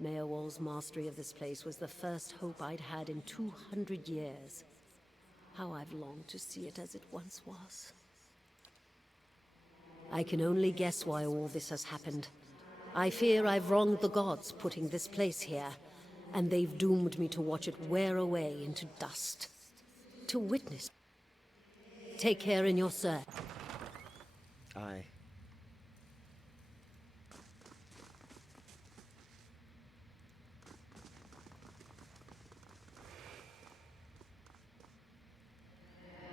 Merwald's mastery of this place was the first hope I'd had in 200 years. How I've longed to see it as it once was. I can only guess why all this has happened. I fear I've wronged the gods putting this place here, and they've doomed me to watch it wear away into dust. To witness. Take care in your search. Aye.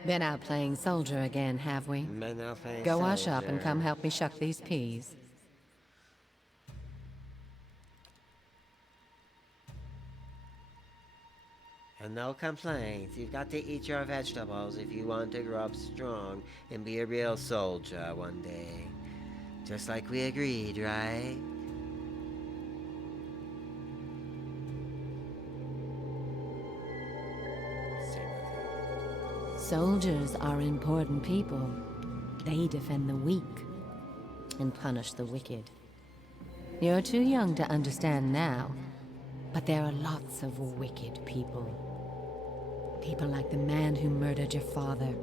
Been out playing soldier again, have we? Men now playing Go wash up and soldier. come help me shuck these peas. And no complaints. You've got to eat your vegetables if you want to grow up strong and be a real soldier one day. Just like we agreed, right? Say nothing. Soldiers are important people. They defend the weak and punish the wicked. You're too young to understand now, but there are lots of wicked people. People like the man who murdered your father.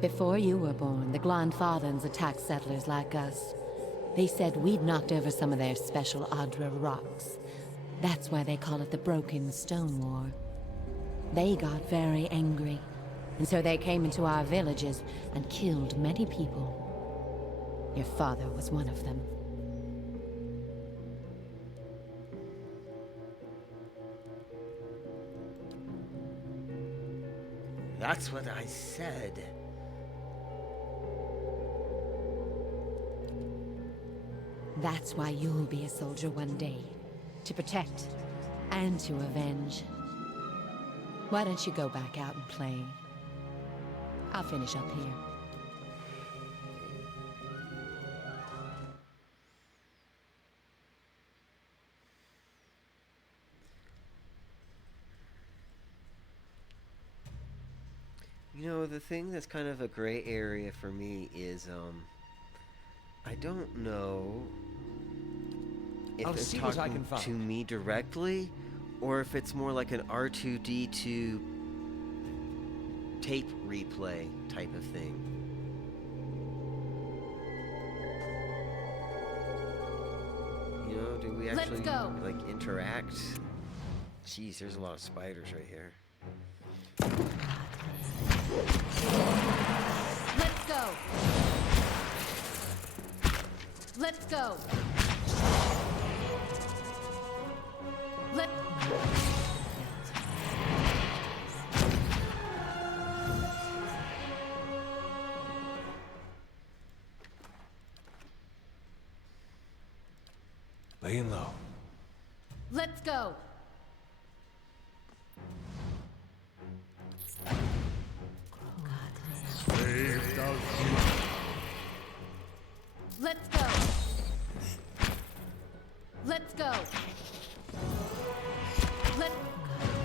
Before you were born, the Glanfathans attacked settlers like us. They said we'd knocked over some of their special Adra rocks. That's why they call it the Broken Stone War. They got very angry, and so they came into our villages and killed many people. Your father was one of them. That's what I said. That's why you'll be a soldier one day. To protect and to avenge. Why don't you go back out and play? I'll finish up here. You know, the thing that's kind of a gray area for me is, I don't know if I'll it's see what I talking can find. to me directly, or if it's more like an R2-D2 tape replay type of thing. You know, do we Let's actually, go. like, interact? Jeez, there's a lot of spiders right here. Let's go! Let's go! Laying low. Let's go! Let's go! Let's go! Let's go! Let's go!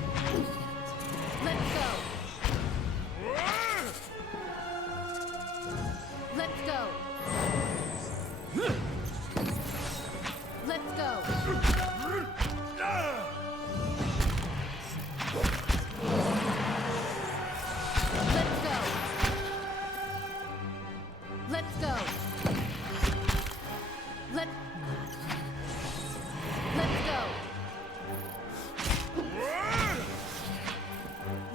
Let's go! Let's go! Let's go! Let's go!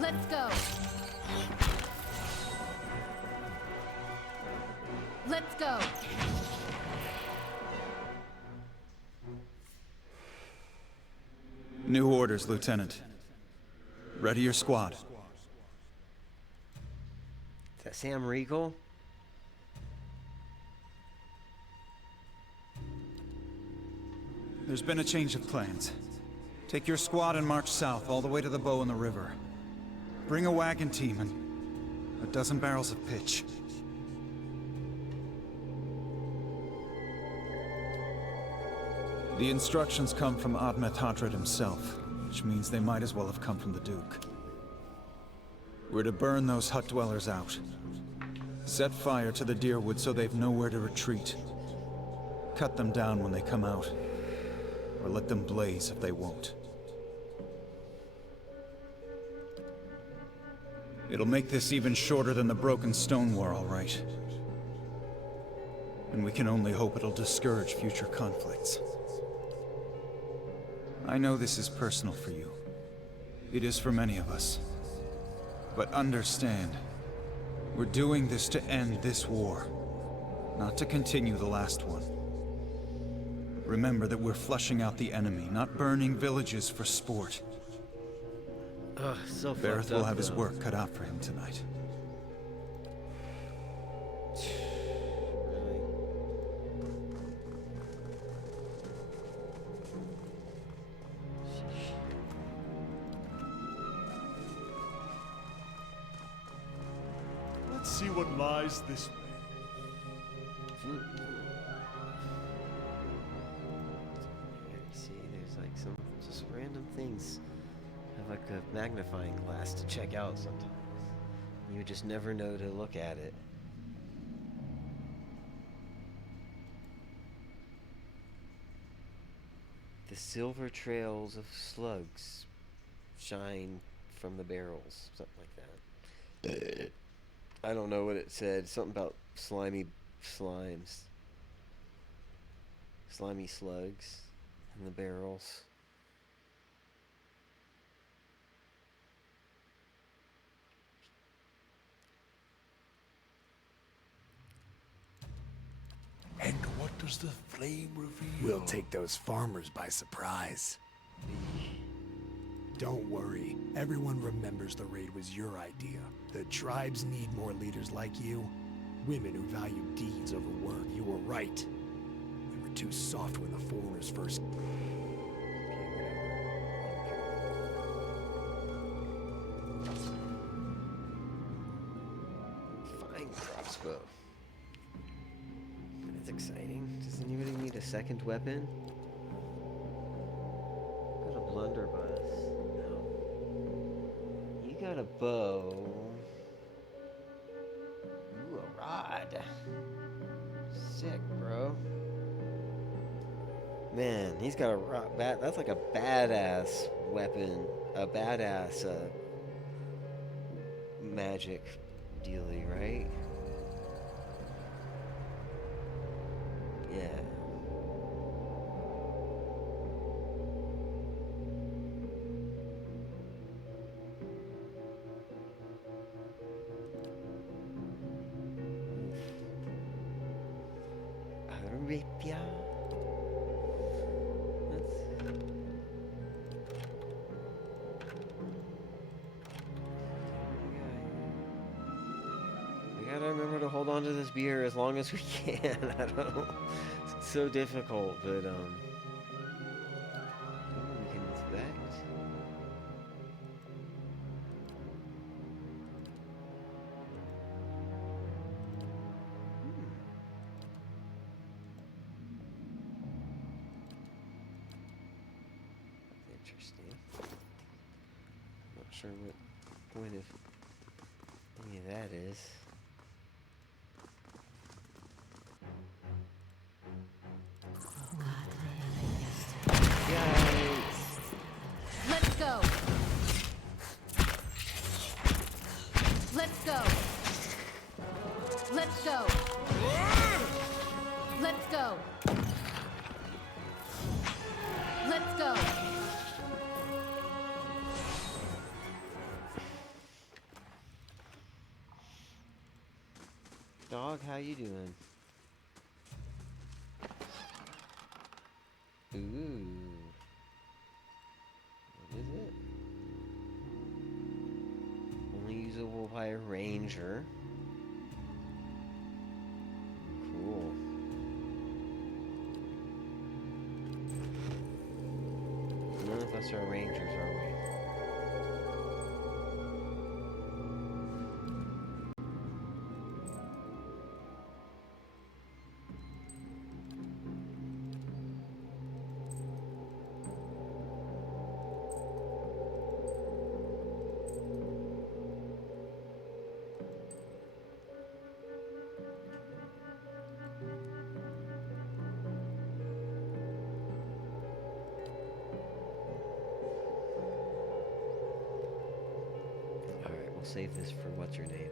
Let's go! Let's go! New orders, Lieutenant. Ready your squad. Is that Sam Riegel? There's been a change of plans. Take your squad and march south all the way to the bow in the river. Bring a wagon team and a dozen barrels of pitch. The instructions come from Admet Hadred himself, which means they might as well have come from the Duke. We're to burn those hut dwellers out. Set fire to the Deerwood so they've nowhere to retreat. Cut them down when they come out. Or let them blaze if they won't. It'll make this even shorter than the Broken Stone War, all right. And we can only hope it'll discourage future conflicts. I know this is personal for you. It is for many of us. But understand, we're doing this to end this war, not to continue the last one. Remember that we're flushing out the enemy, not burning villages for sport. Ugh, so Bareth fucked will up, have his though. work cut out for him tonight. Really? Let's see what lies this way. See, there's like some just random things. Have like a magnifying glass to check out sometimes. You would just never know to look at it. The silver trails of slugs shine from the barrels, something like that. I don't know what it said. Something about slimy slimes. Slimy slugs in the barrels. And what does the flame reveal? We'll take those farmers by surprise. Don't worry. Everyone remembers the raid was your idea. The tribes need more leaders like you. Women who value deeds over word. You were right. We were too soft when the foreigners first... Fine crossbow. That's exciting. Does anybody need a second weapon? Got a blunderbuss. No. You got a bow. Ooh, a rod. Sick, bro. Man, he's got a rock bat. That's like a badass weapon. A badass magic dealy, right? Yeah. Arabia. We gotta remember to hold on to this beer as long as we can. I don't know. It's so difficult, but we can inspect. That's interesting. Not sure what point of any of that is. Let's go. Let's go. Let's go. Let's go. Let's go. Dog, how you doing? Ooh. What is it? Only usable by a ranger. Cool. None of us are rangers, are we? We'll save this for what's her name.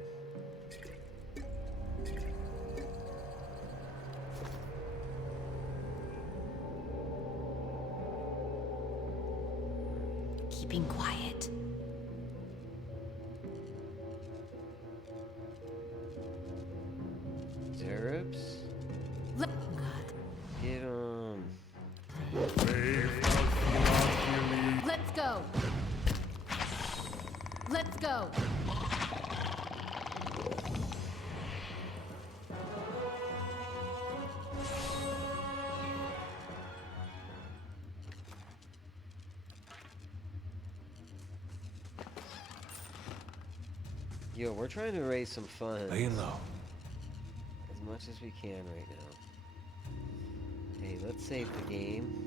Keeping quiet. Arabs? God. Get 'em. go! Yo, we're trying to raise some funds. Laying low. As much as we can right now. Hey, let's save the game.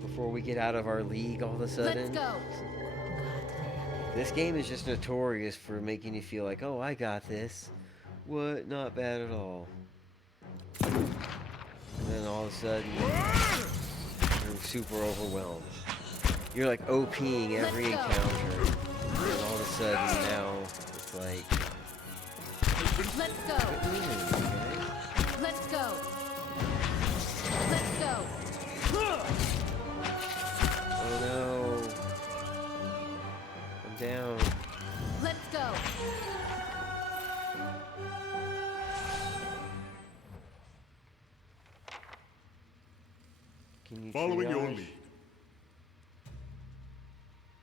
Before we get out of our league all of a sudden. Let's go! This game is just notorious for making you feel like, oh, I got this. What? Not bad at all. And then all of a sudden, you're super overwhelmed. You're like OPing every encounter. And all of a sudden now, it's like... Let's go! Let's go! Let's go! Oh no. I'm down. Let's go! Can you Following your triage? lead.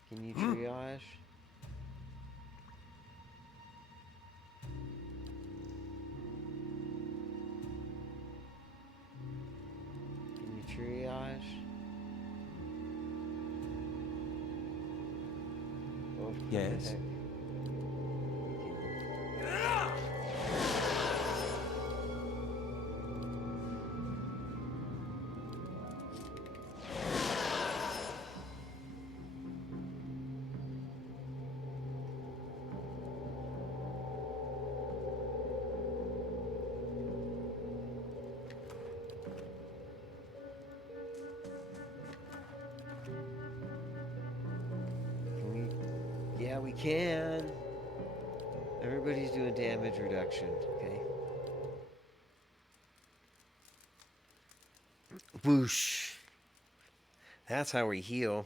Can you triage? Can you triage? Oh, what the Yes. heck? Yeah, we can. Everybody's doing damage reduction, okay? Whoosh. That's how we heal.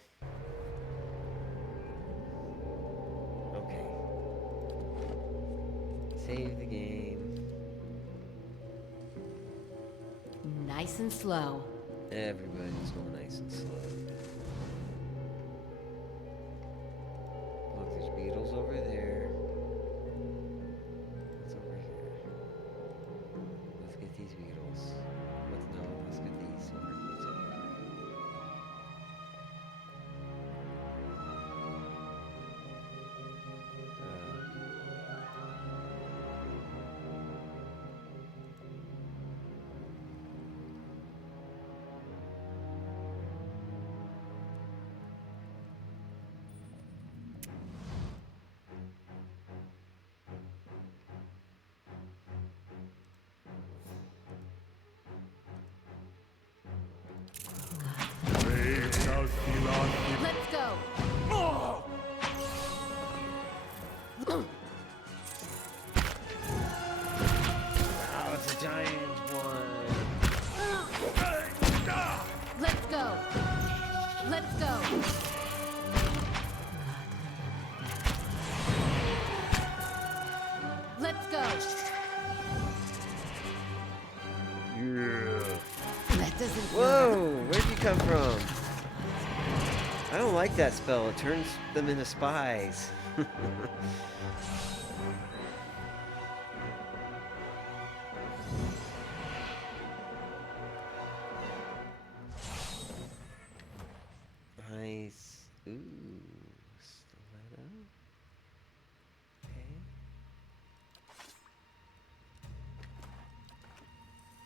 Okay. Save the game. Nice and slow. Everybody's going nice and slow. Look, there's beetles over there. What's over here? Let's get these beetles. Let's get these. What's over here? Let's go! Oh, it's a giant one. Let's go! Let's go! Let's go! Yeah. That doesn't feel Whoa, where'd you come from? I don't like that spell. It turns them into spies. Nice. Ooh, stiletto. Okay.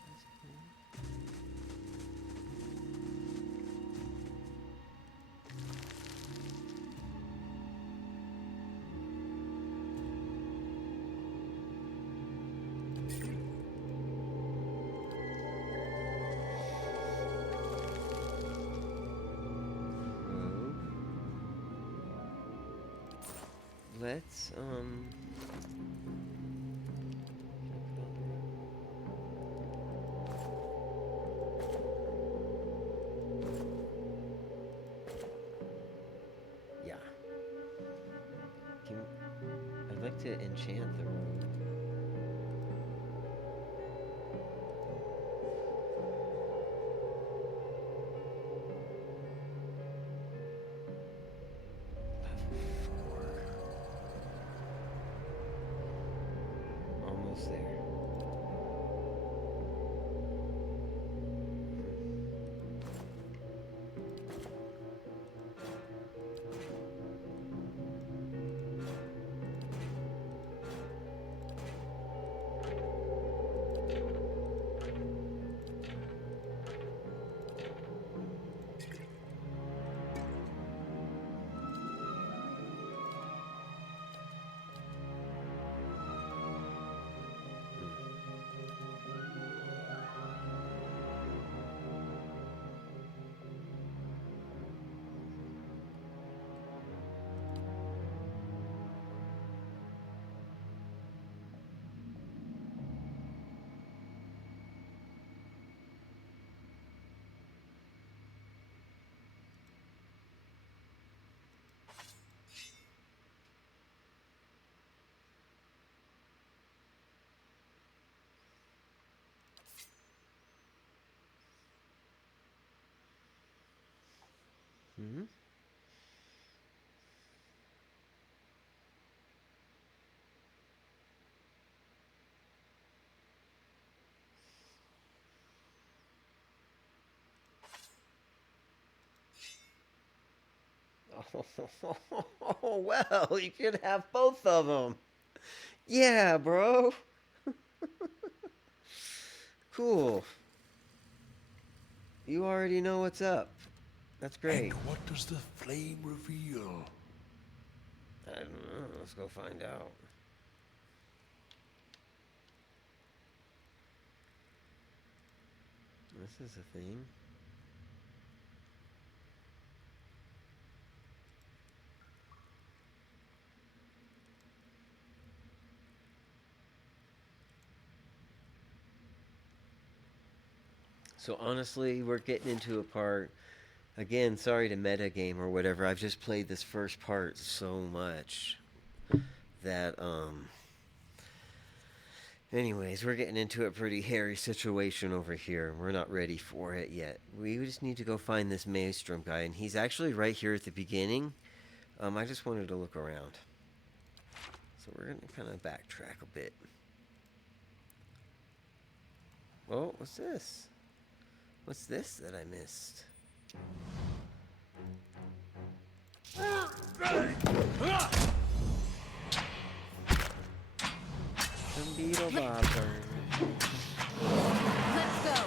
That's cool. Let's yeah. I'd like to enchant the room. Hmm? Oh, well, you could have both of them. Yeah, bro. Cool. You already know what's up. That's great. And what does the flame reveal? I don't know. Let's go find out. This is a thing. So honestly, we're getting into a part. Again, sorry to metagame or whatever. I've just played this first part so much that anyways, we're getting into a pretty hairy situation over here. We're not ready for it yet. We just need to go find this Maelstrom guy, and he's actually right here at the beginning. I just wanted to look around. So we're going to kind of backtrack a bit. Oh, what's this? What's this that I missed? Some beetle bopper. Let's go.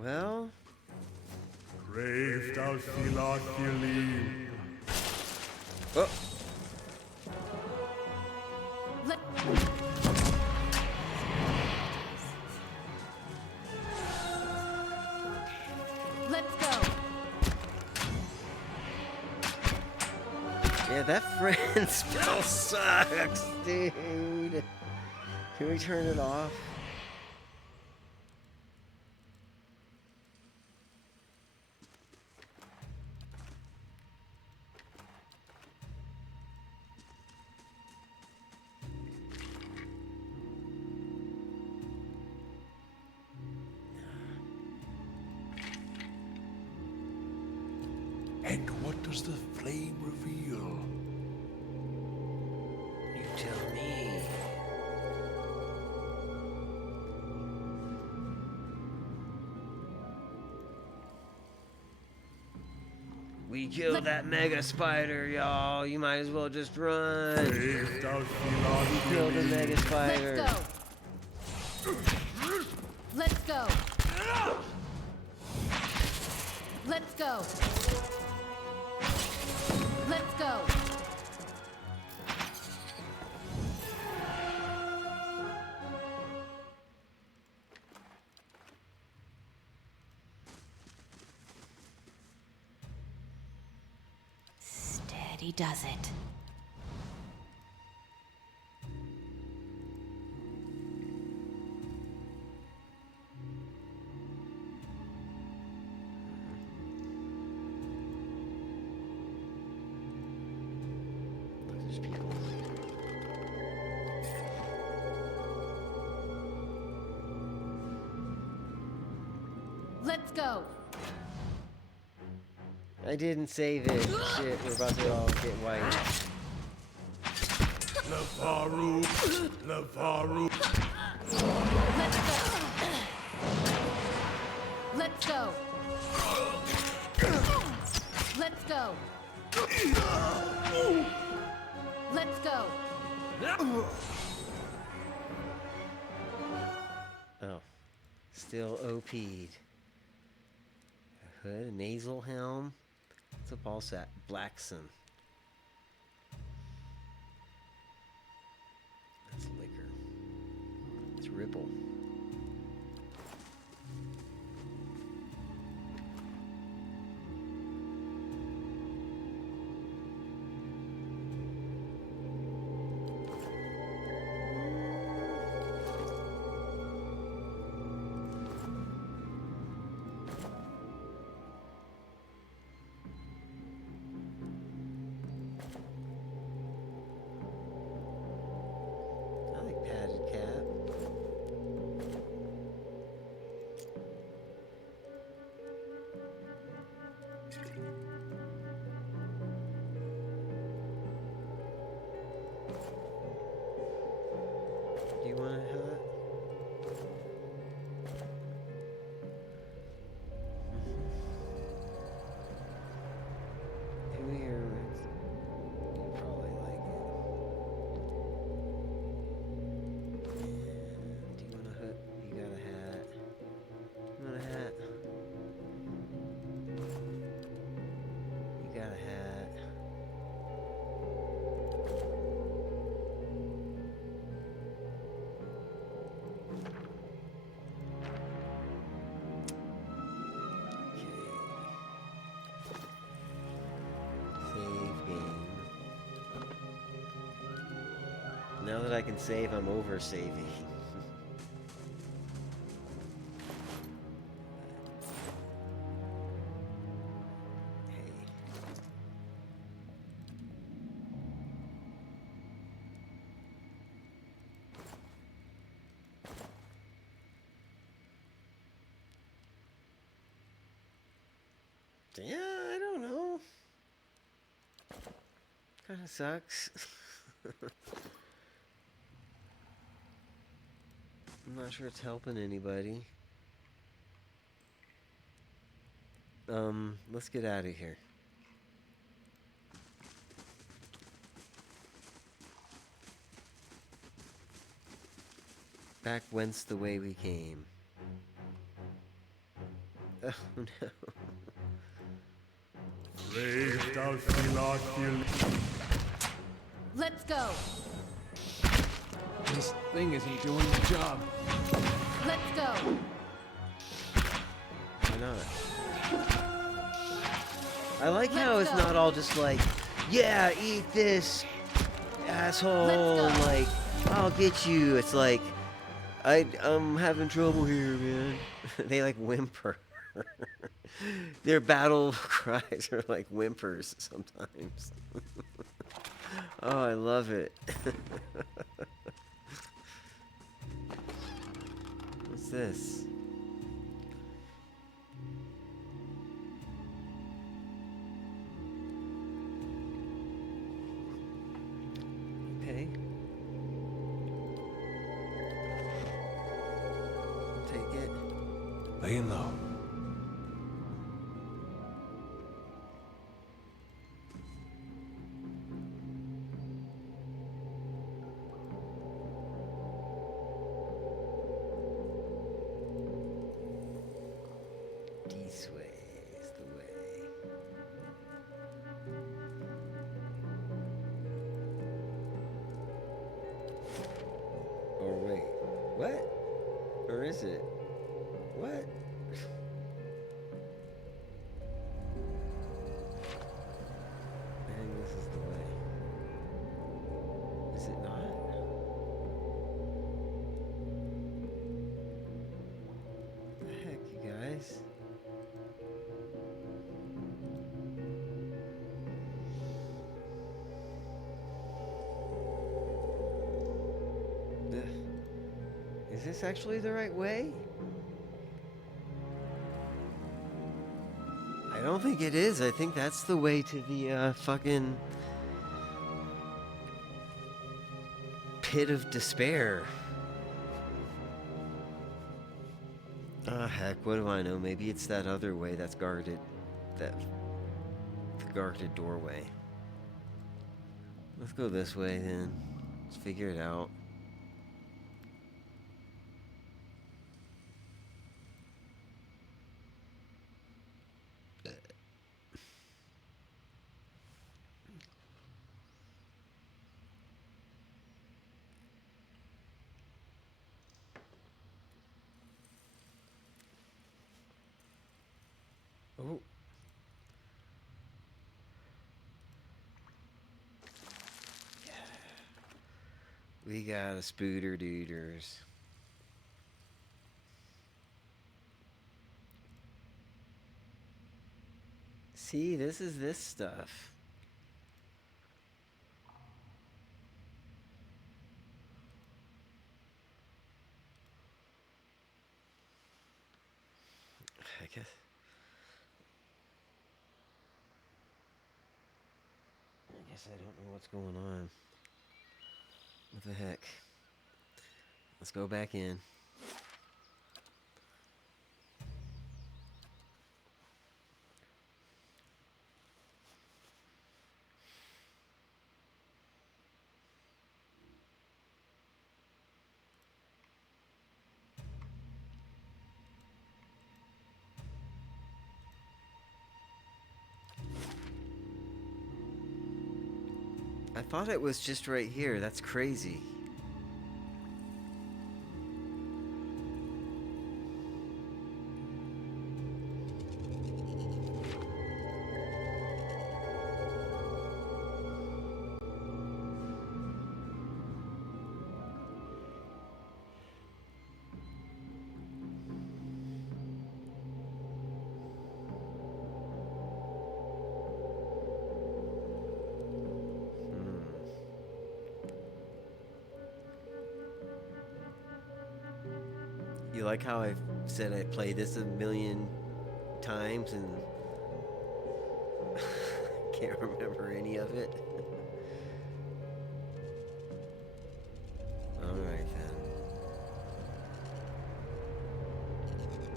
Well, Brave Dalfilathili. oh, Let. Let's go. yeah, that friend spell sucks, dude. Can we turn it off? And what does the flame reveal? You tell me. We killed that mega spider, y'all. You might as well just run. Brave We killed the Dalfilathili. mega spider. Let's go. Let's go. Let's go. Steady does it. There's people. Let's go. I didn't save it. Shit, we're about to all get wiped. Lafaru, Lafaru. Let's go. Let's go. Let's go. Oh. Still OP'd. A hood, a nasal helm. What's a ball set? Blackson. That's liquor. It's Ripple. Now that I can save, I'm over saving. Yeah, I don't know. Kind of sucks. I'm not sure it's helping anybody. Let's get out of here. Back whence the way we came. Oh no. Let's go. This thing isn't doing the job. Let's go. Why not? I like how it's not all just like, yeah, eat this, asshole, like, I'll get you. It's like, I'm having trouble here, man. They like whimper. Their battle cries are like whimpers sometimes. Oh, I love it. What's this? Okay. Take it. Laying low. This way is the way. Or wait, what? Or is it? What? I think this is the way. Is it not? What the heck, you guys? Is this actually the right way? I don't think it is. I think that's the way to the fucking pit of despair. Ah, heck, what do I know? Maybe it's that other way that's guarded. The guarded doorway. Let's go this way then. Let's figure it out. Oh. Yeah. We got a spooter dooders. See, this is this stuff. I guess I don't know what's going on. What the heck? Let's go back in. I thought it was just right here. That's crazy. You like how I've said I played this a million times and can't remember any of it? Alright then.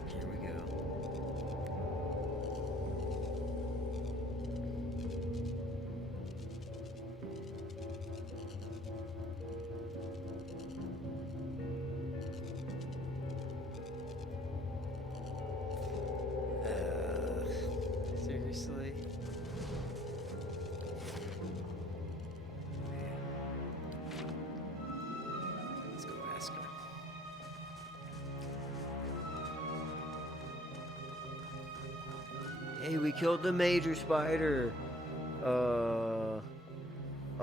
Here we go. Seriously? Let's go ask her. Hey, we killed the major spider. I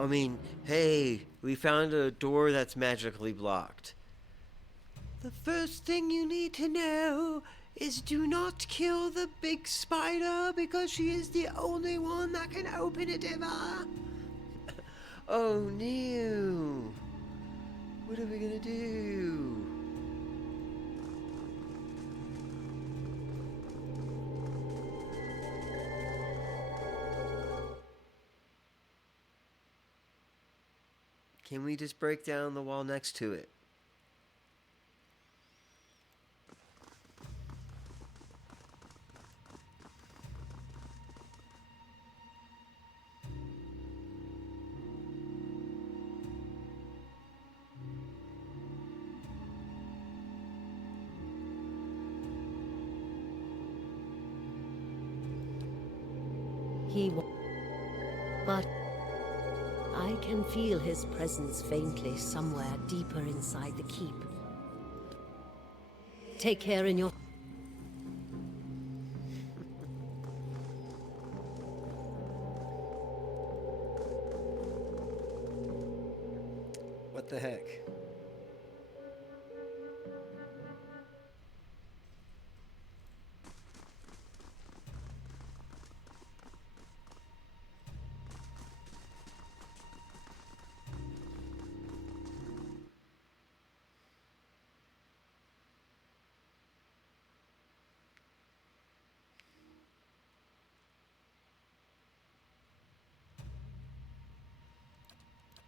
mean, hey, we found a door that's magically blocked. The first thing you need to know is do not kill the big spider because she is the only one that can open it ever. Oh no. What are we gonna do? Can we just break down the wall next to it? But I can feel his presence faintly somewhere deeper inside the keep. Take care in your... What the heck?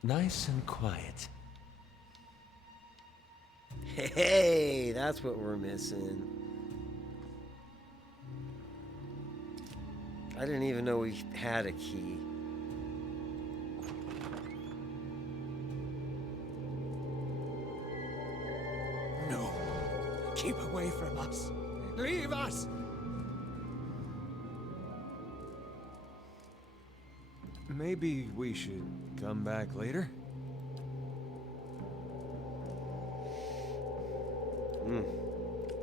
Nice and quiet. Hey, that's what we're missing. I didn't even know we had a key. No. Keep away from us. Leave us! Maybe we should come back later?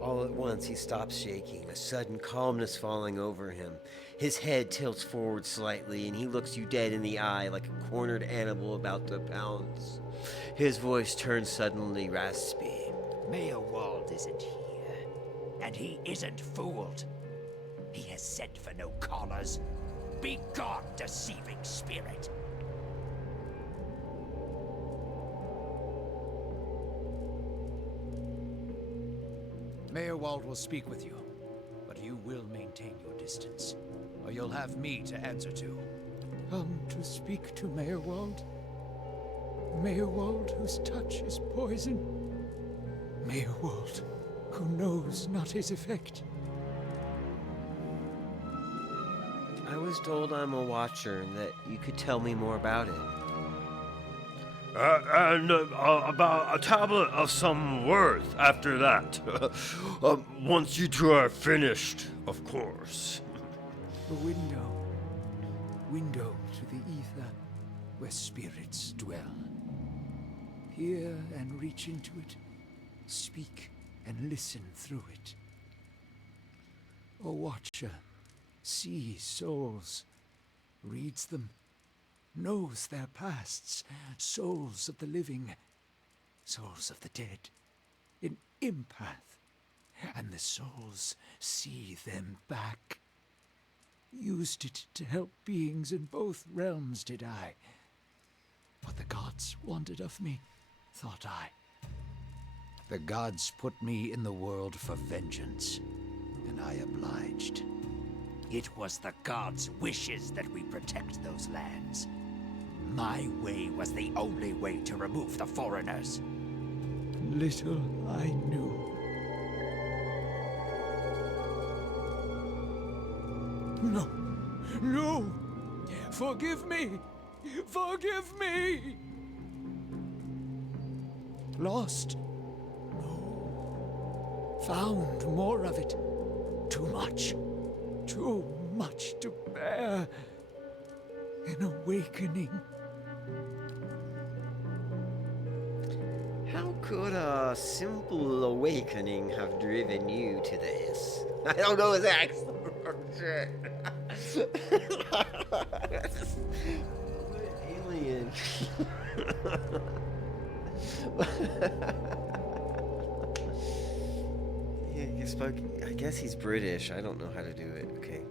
All at once, he stops shaking, a sudden calmness falling over him. His head tilts forward slightly, and he looks you dead in the eye like a cornered animal about to pounce. His voice turns suddenly raspy. Mayor Wald isn't here, and he isn't fooled. He has sent for no callers. Be gone, deceiving spirit! Mayor Wald will speak with you, but you will maintain your distance, or you'll have me to answer to. To speak to Mayor Wald? Mayor Wald, whose touch is poison? Mayor Wald, who knows not his effect? I was told I'm a watcher and that you could tell me more about it. About a tablet of some worth after that. Once you two are finished, of course. A window. Window to the ether, where spirits dwell. Hear and reach into it. Speak and listen through it. A watcher sees souls, reads them, knows their pasts, souls of the living, souls of the dead, an empath, and the souls see them back. Used it to help beings in both realms, did I. What the gods wanted of me, thought I. The gods put me in the world for vengeance, and I obliged. It was the gods' wishes that we protect those lands. My way was the only way to remove the foreigners. Little I knew. No! No! Forgive me! Forgive me! Lost? No. Found more of it. Too much. Too much to bear. An awakening. How could a simple awakening have driven you to this? I don't know his accent. Alien. He spoke. I guess he's British. I don't know how to do it. Okay.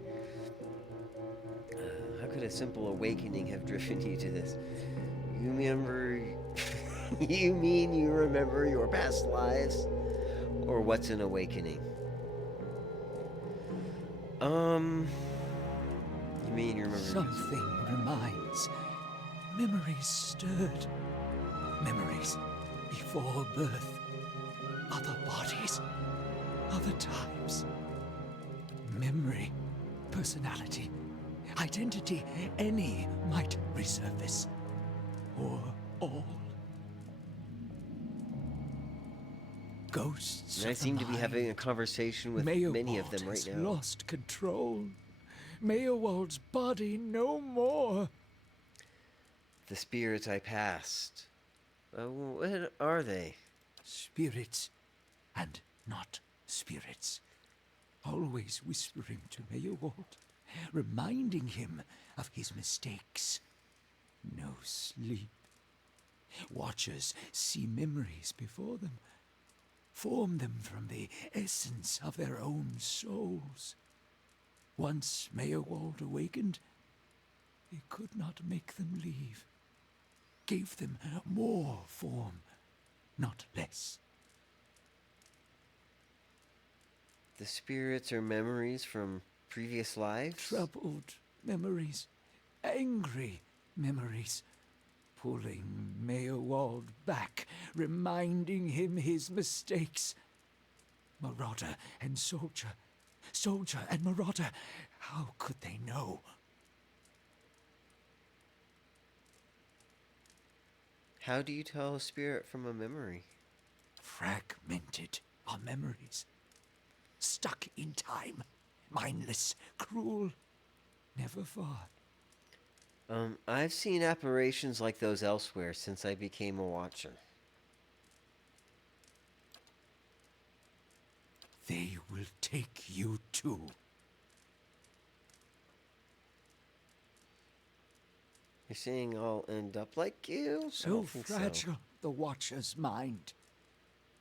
How could a simple awakening have driven you to this? You remember? You mean you remember your past lives, or what's an awakening? You mean you remember? Something reminds. Memories stirred. Memories before birth. Other bodies. Other times. Memory. Personality. Identity. Any might resurface. Or all. Ghosts. And I seem to be having a conversation with many of them right has now. Lost control. Meowald's body no more. The spirits I passed. What are they? Spirits and not spirits. Always whispering to Meowald, reminding him of his mistakes. No sleep. Watchers see memories before them, form them from the essence of their own souls. Once Meowald awakened, he could not make them leave. Gave them more form, not less. The spirits are memories from previous lives? Troubled memories, angry memories, pulling Meowald back, reminding him his mistakes. Marauder and soldier, soldier and marauder, how could they know? How do you tell a spirit from a memory? Fragmented are memories. Stuck in time. Mindless, cruel, never far. I've seen apparitions like those elsewhere since I became a watcher. They will take you too. You're saying I'll end up like you? I So don't think fragile, the Watcher's mind.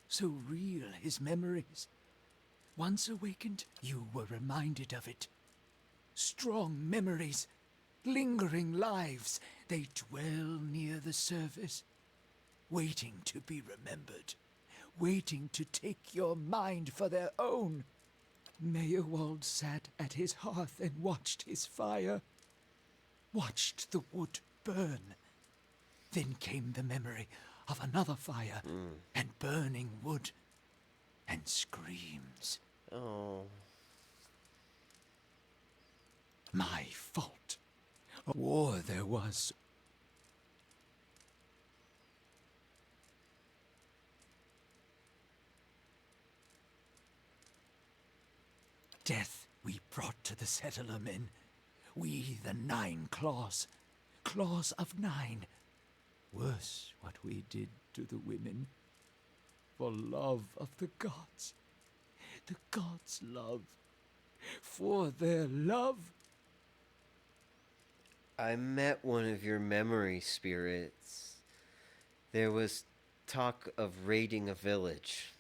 So real, his memories. Once awakened, you were reminded of it. Strong memories, lingering lives, they dwell near the surface, waiting to be remembered, waiting to take your mind for their own. Meowald sat at his hearth and watched his fire, watched the wood burn. Then came the memory of another fire and burning wood and screams. Oh. My fault. A war there was. Death we brought to the settler men. We, the 9 Claws. Claws of 9. Worse what we did to the women. For love of the gods. The gods' love. For their love. I met one of your memory spirits. There was talk of raiding a village.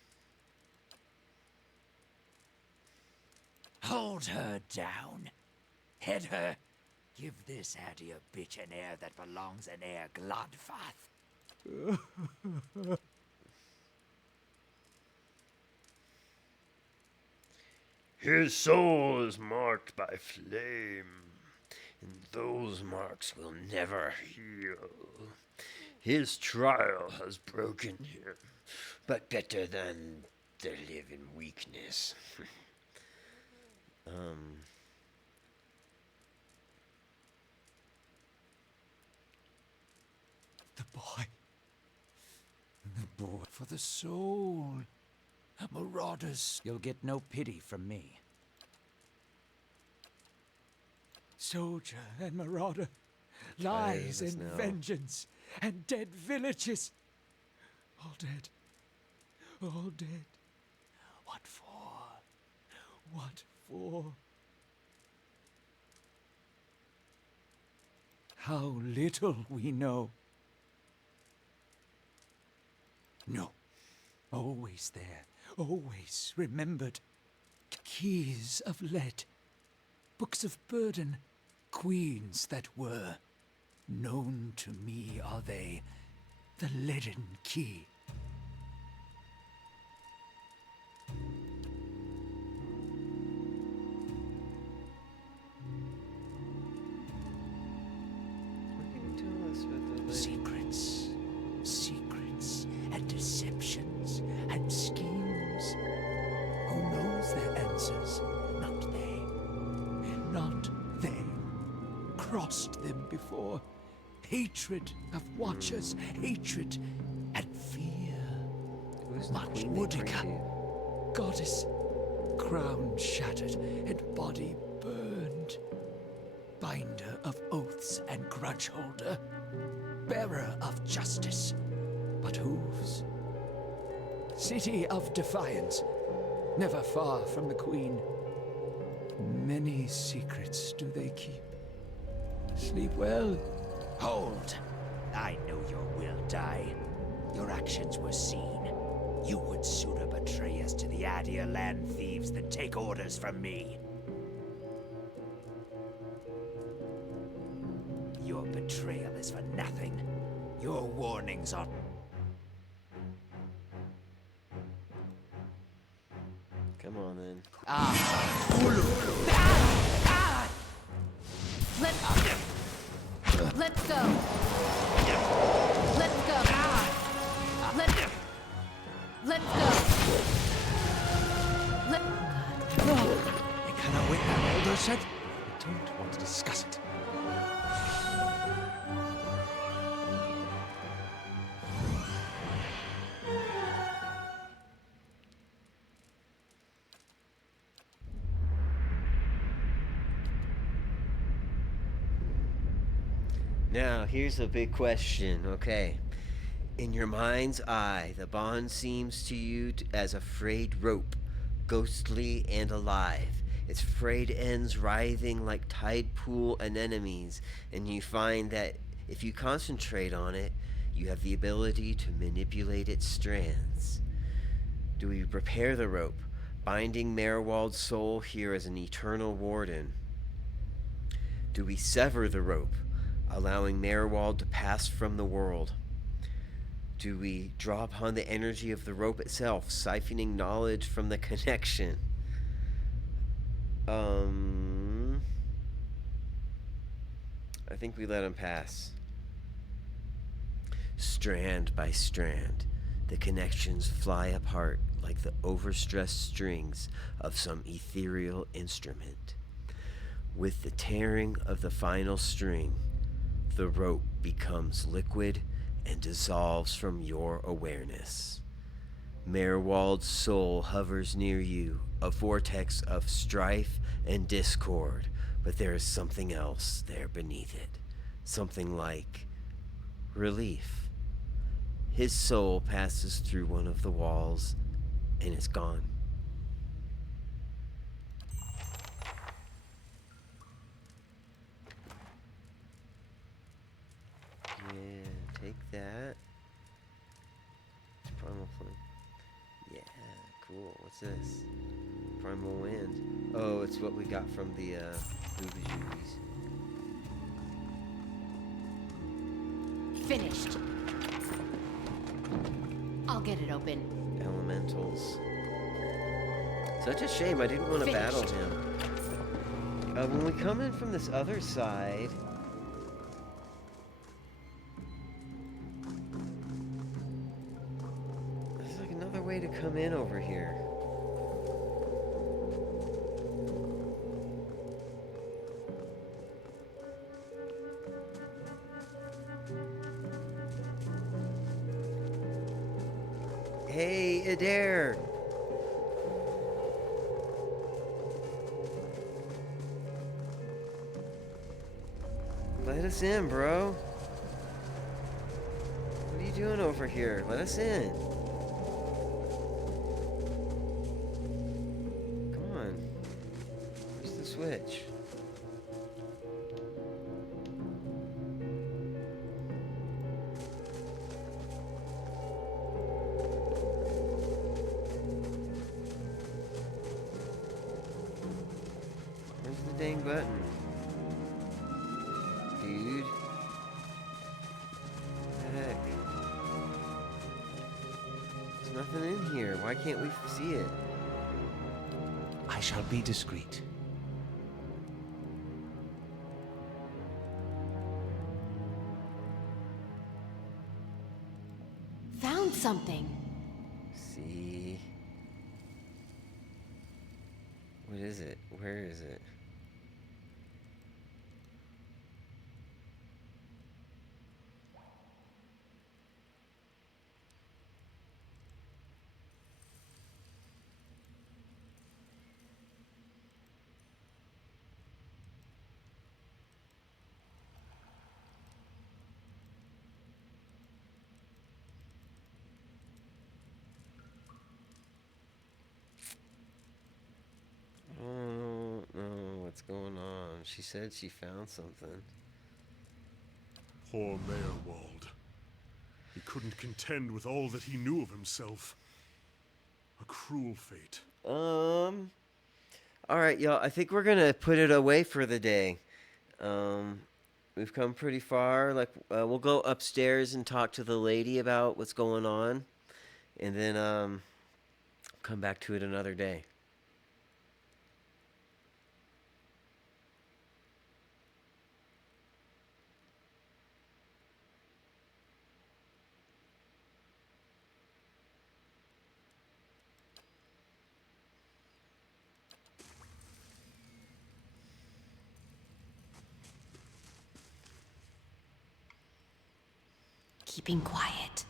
Hold her down. Head her. Give this Adia bitch an heir that belongs in Air Glodfath. His soul is marked by flame, and those marks will never heal. His trial has broken him, but better than to live in weakness. The boy. The boy. For the soul. Marauders. You'll get no pity from me. Soldier and marauder. Lies and vengeance. And dead villages. All dead. All dead. What for? What for? How little we know. No. Always there. Always remembered. Keys of lead. Books of burden. Queens that were. Known to me are they. The leaden key. What can you tell us with the Secrets. Secrets and deceptions and schemes. Who knows their answers? Not they. Not they. Crossed them before. Hatred of watchers. Hatred and fear. Who's the Much queen they bring Woodica. to? Goddess. Crown shattered and body burned. Binder of oaths and grudge holder. Bearer of justice. But hooves. City of defiance. Never far from the queen. Many secrets do they keep. Sleep well. Hold! I know your will die. Your actions were seen. You would sooner betray us to the Adir land thieves than take orders from me. Your betrayal is for nothing. Your warnings are... Come on then. Let's go. Let's go. Let's go. I cannot wait now, Elder said. I don't want to discuss it. Now, here's a big question, okay? In your mind's eye, the bond seems to you as a frayed rope, ghostly and alive. Its frayed ends writhing like tide pool anemones, and you find that if you concentrate on it, you have the ability to manipulate its strands. Do we repair the rope, binding Merwald's soul here as an eternal warden? Do we sever the rope, allowing Merwald to pass from the world? Do we draw upon the energy of the rope itself, siphoning knowledge from the connection? I think we let him pass. Strand by strand, the connections fly apart like the overstressed strings of some ethereal instrument. With the tearing of the final string, the rope becomes liquid and dissolves from your awareness. Merwald's soul hovers near you, a vortex of strife and discord, but there is something else there beneath it, something like relief. His soul passes through one of the walls and is gone. Yeah, take that. It's primal flame. Yeah, cool. What's this? Primal wind. Oh, it's what we got from the Booba-Joobies. Finished. I'll get it open. Elementals. Such a shame. I didn't want to battle him. When we come in from this other side... There's like another way to come in over here. Hey, Adair! Let us in, bro. What are you doing over here? Let us in. Come on. Where's the switch? Where's the dang button? Dude. What the heck? There's nothing in here. Why can't we see it? I shall be discreet. Found something. See? What is it? Where is it? Oh, no, what's going on? She said she found something. Poor Meyerwald. He couldn't contend with all that he knew of himself. A cruel fate. Alright, y'all, I think we're gonna put it away for the day. We've come pretty far. Like, we'll go upstairs and talk to the lady about what's going on. And then, come back to it another day. Keeping quiet.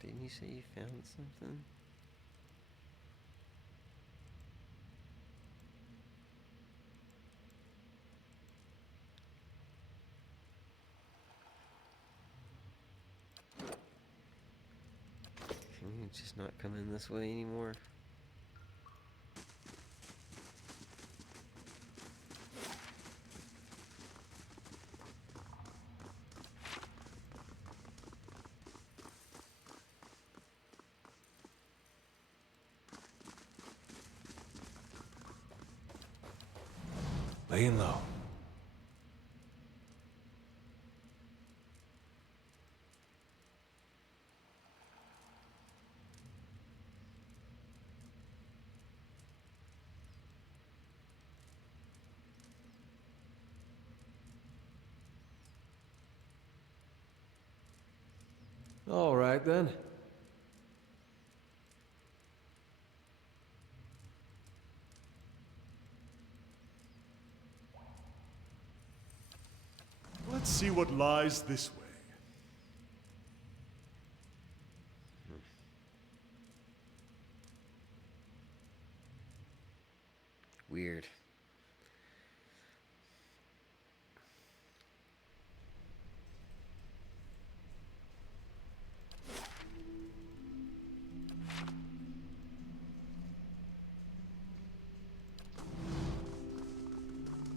Didn't you say you found something? Can you just not come in this way anymore? Laying low. All right, then. Let's see what lies this way. Weird.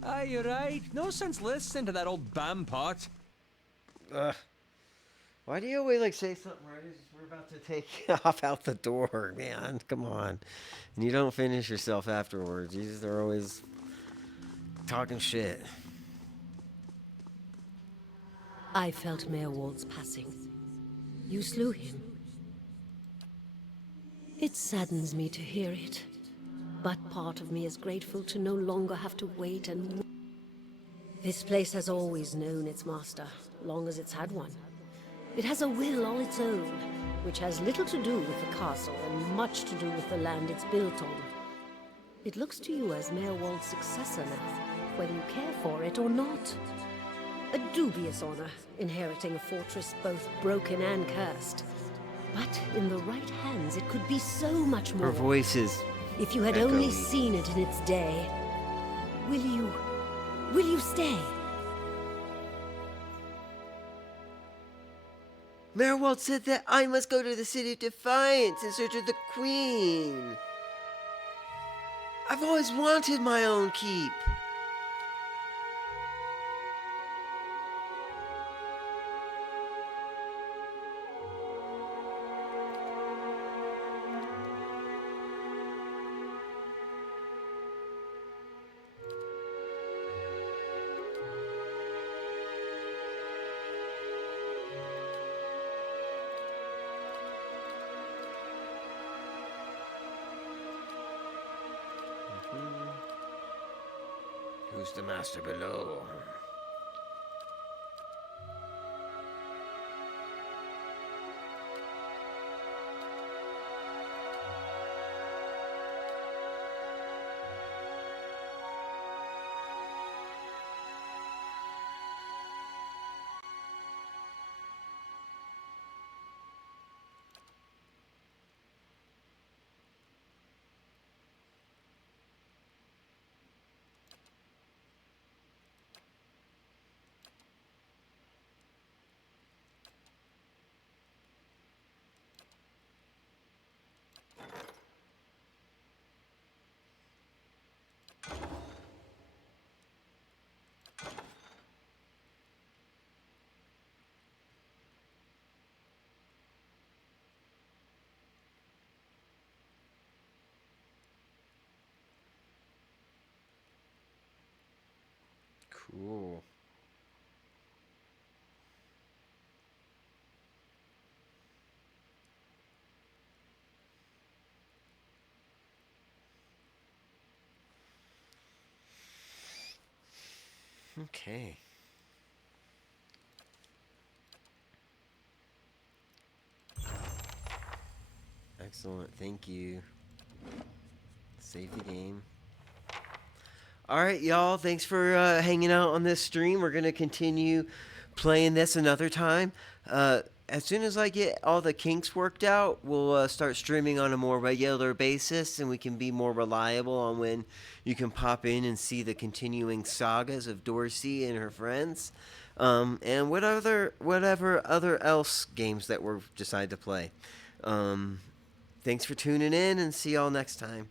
Aye, you're right. No sense listening to that old bampot. Why do you always like say something right as we're about to take off out the door, man? Come on. And you don't finish yourself afterwards. You just are always talking shit. I felt Mayorwald's passing. You slew him. It saddens me to hear it, but part of me is grateful to no longer have to wait and... This place has always known its master, long as it's had one. It has a will all its own, which has little to do with the castle and much to do with the land it's built on. It looks to you as Mayorwald's successor now, whether you care for it or not. A dubious honor, inheriting a fortress both broken and cursed. But in the right hands, it could be so much more. Her voice is If you had echoey. only seen it in its day. Will you stay? Mayorwald said that I must go to the City of Defiance in search of the Queen. I've always wanted my own keep. Who's the master below? Cool. Okay. Excellent. Thank you. Save the game. Alright, y'all. Thanks for hanging out on this stream. We're going to continue playing this another time. As soon as I get all the kinks worked out, we'll start streaming on a more regular basis, and we can be more reliable on when you can pop in and see the continuing sagas of Dorsey and her friends, and whatever other else games that we're decide to play. Thanks for tuning in, and see y'all next time.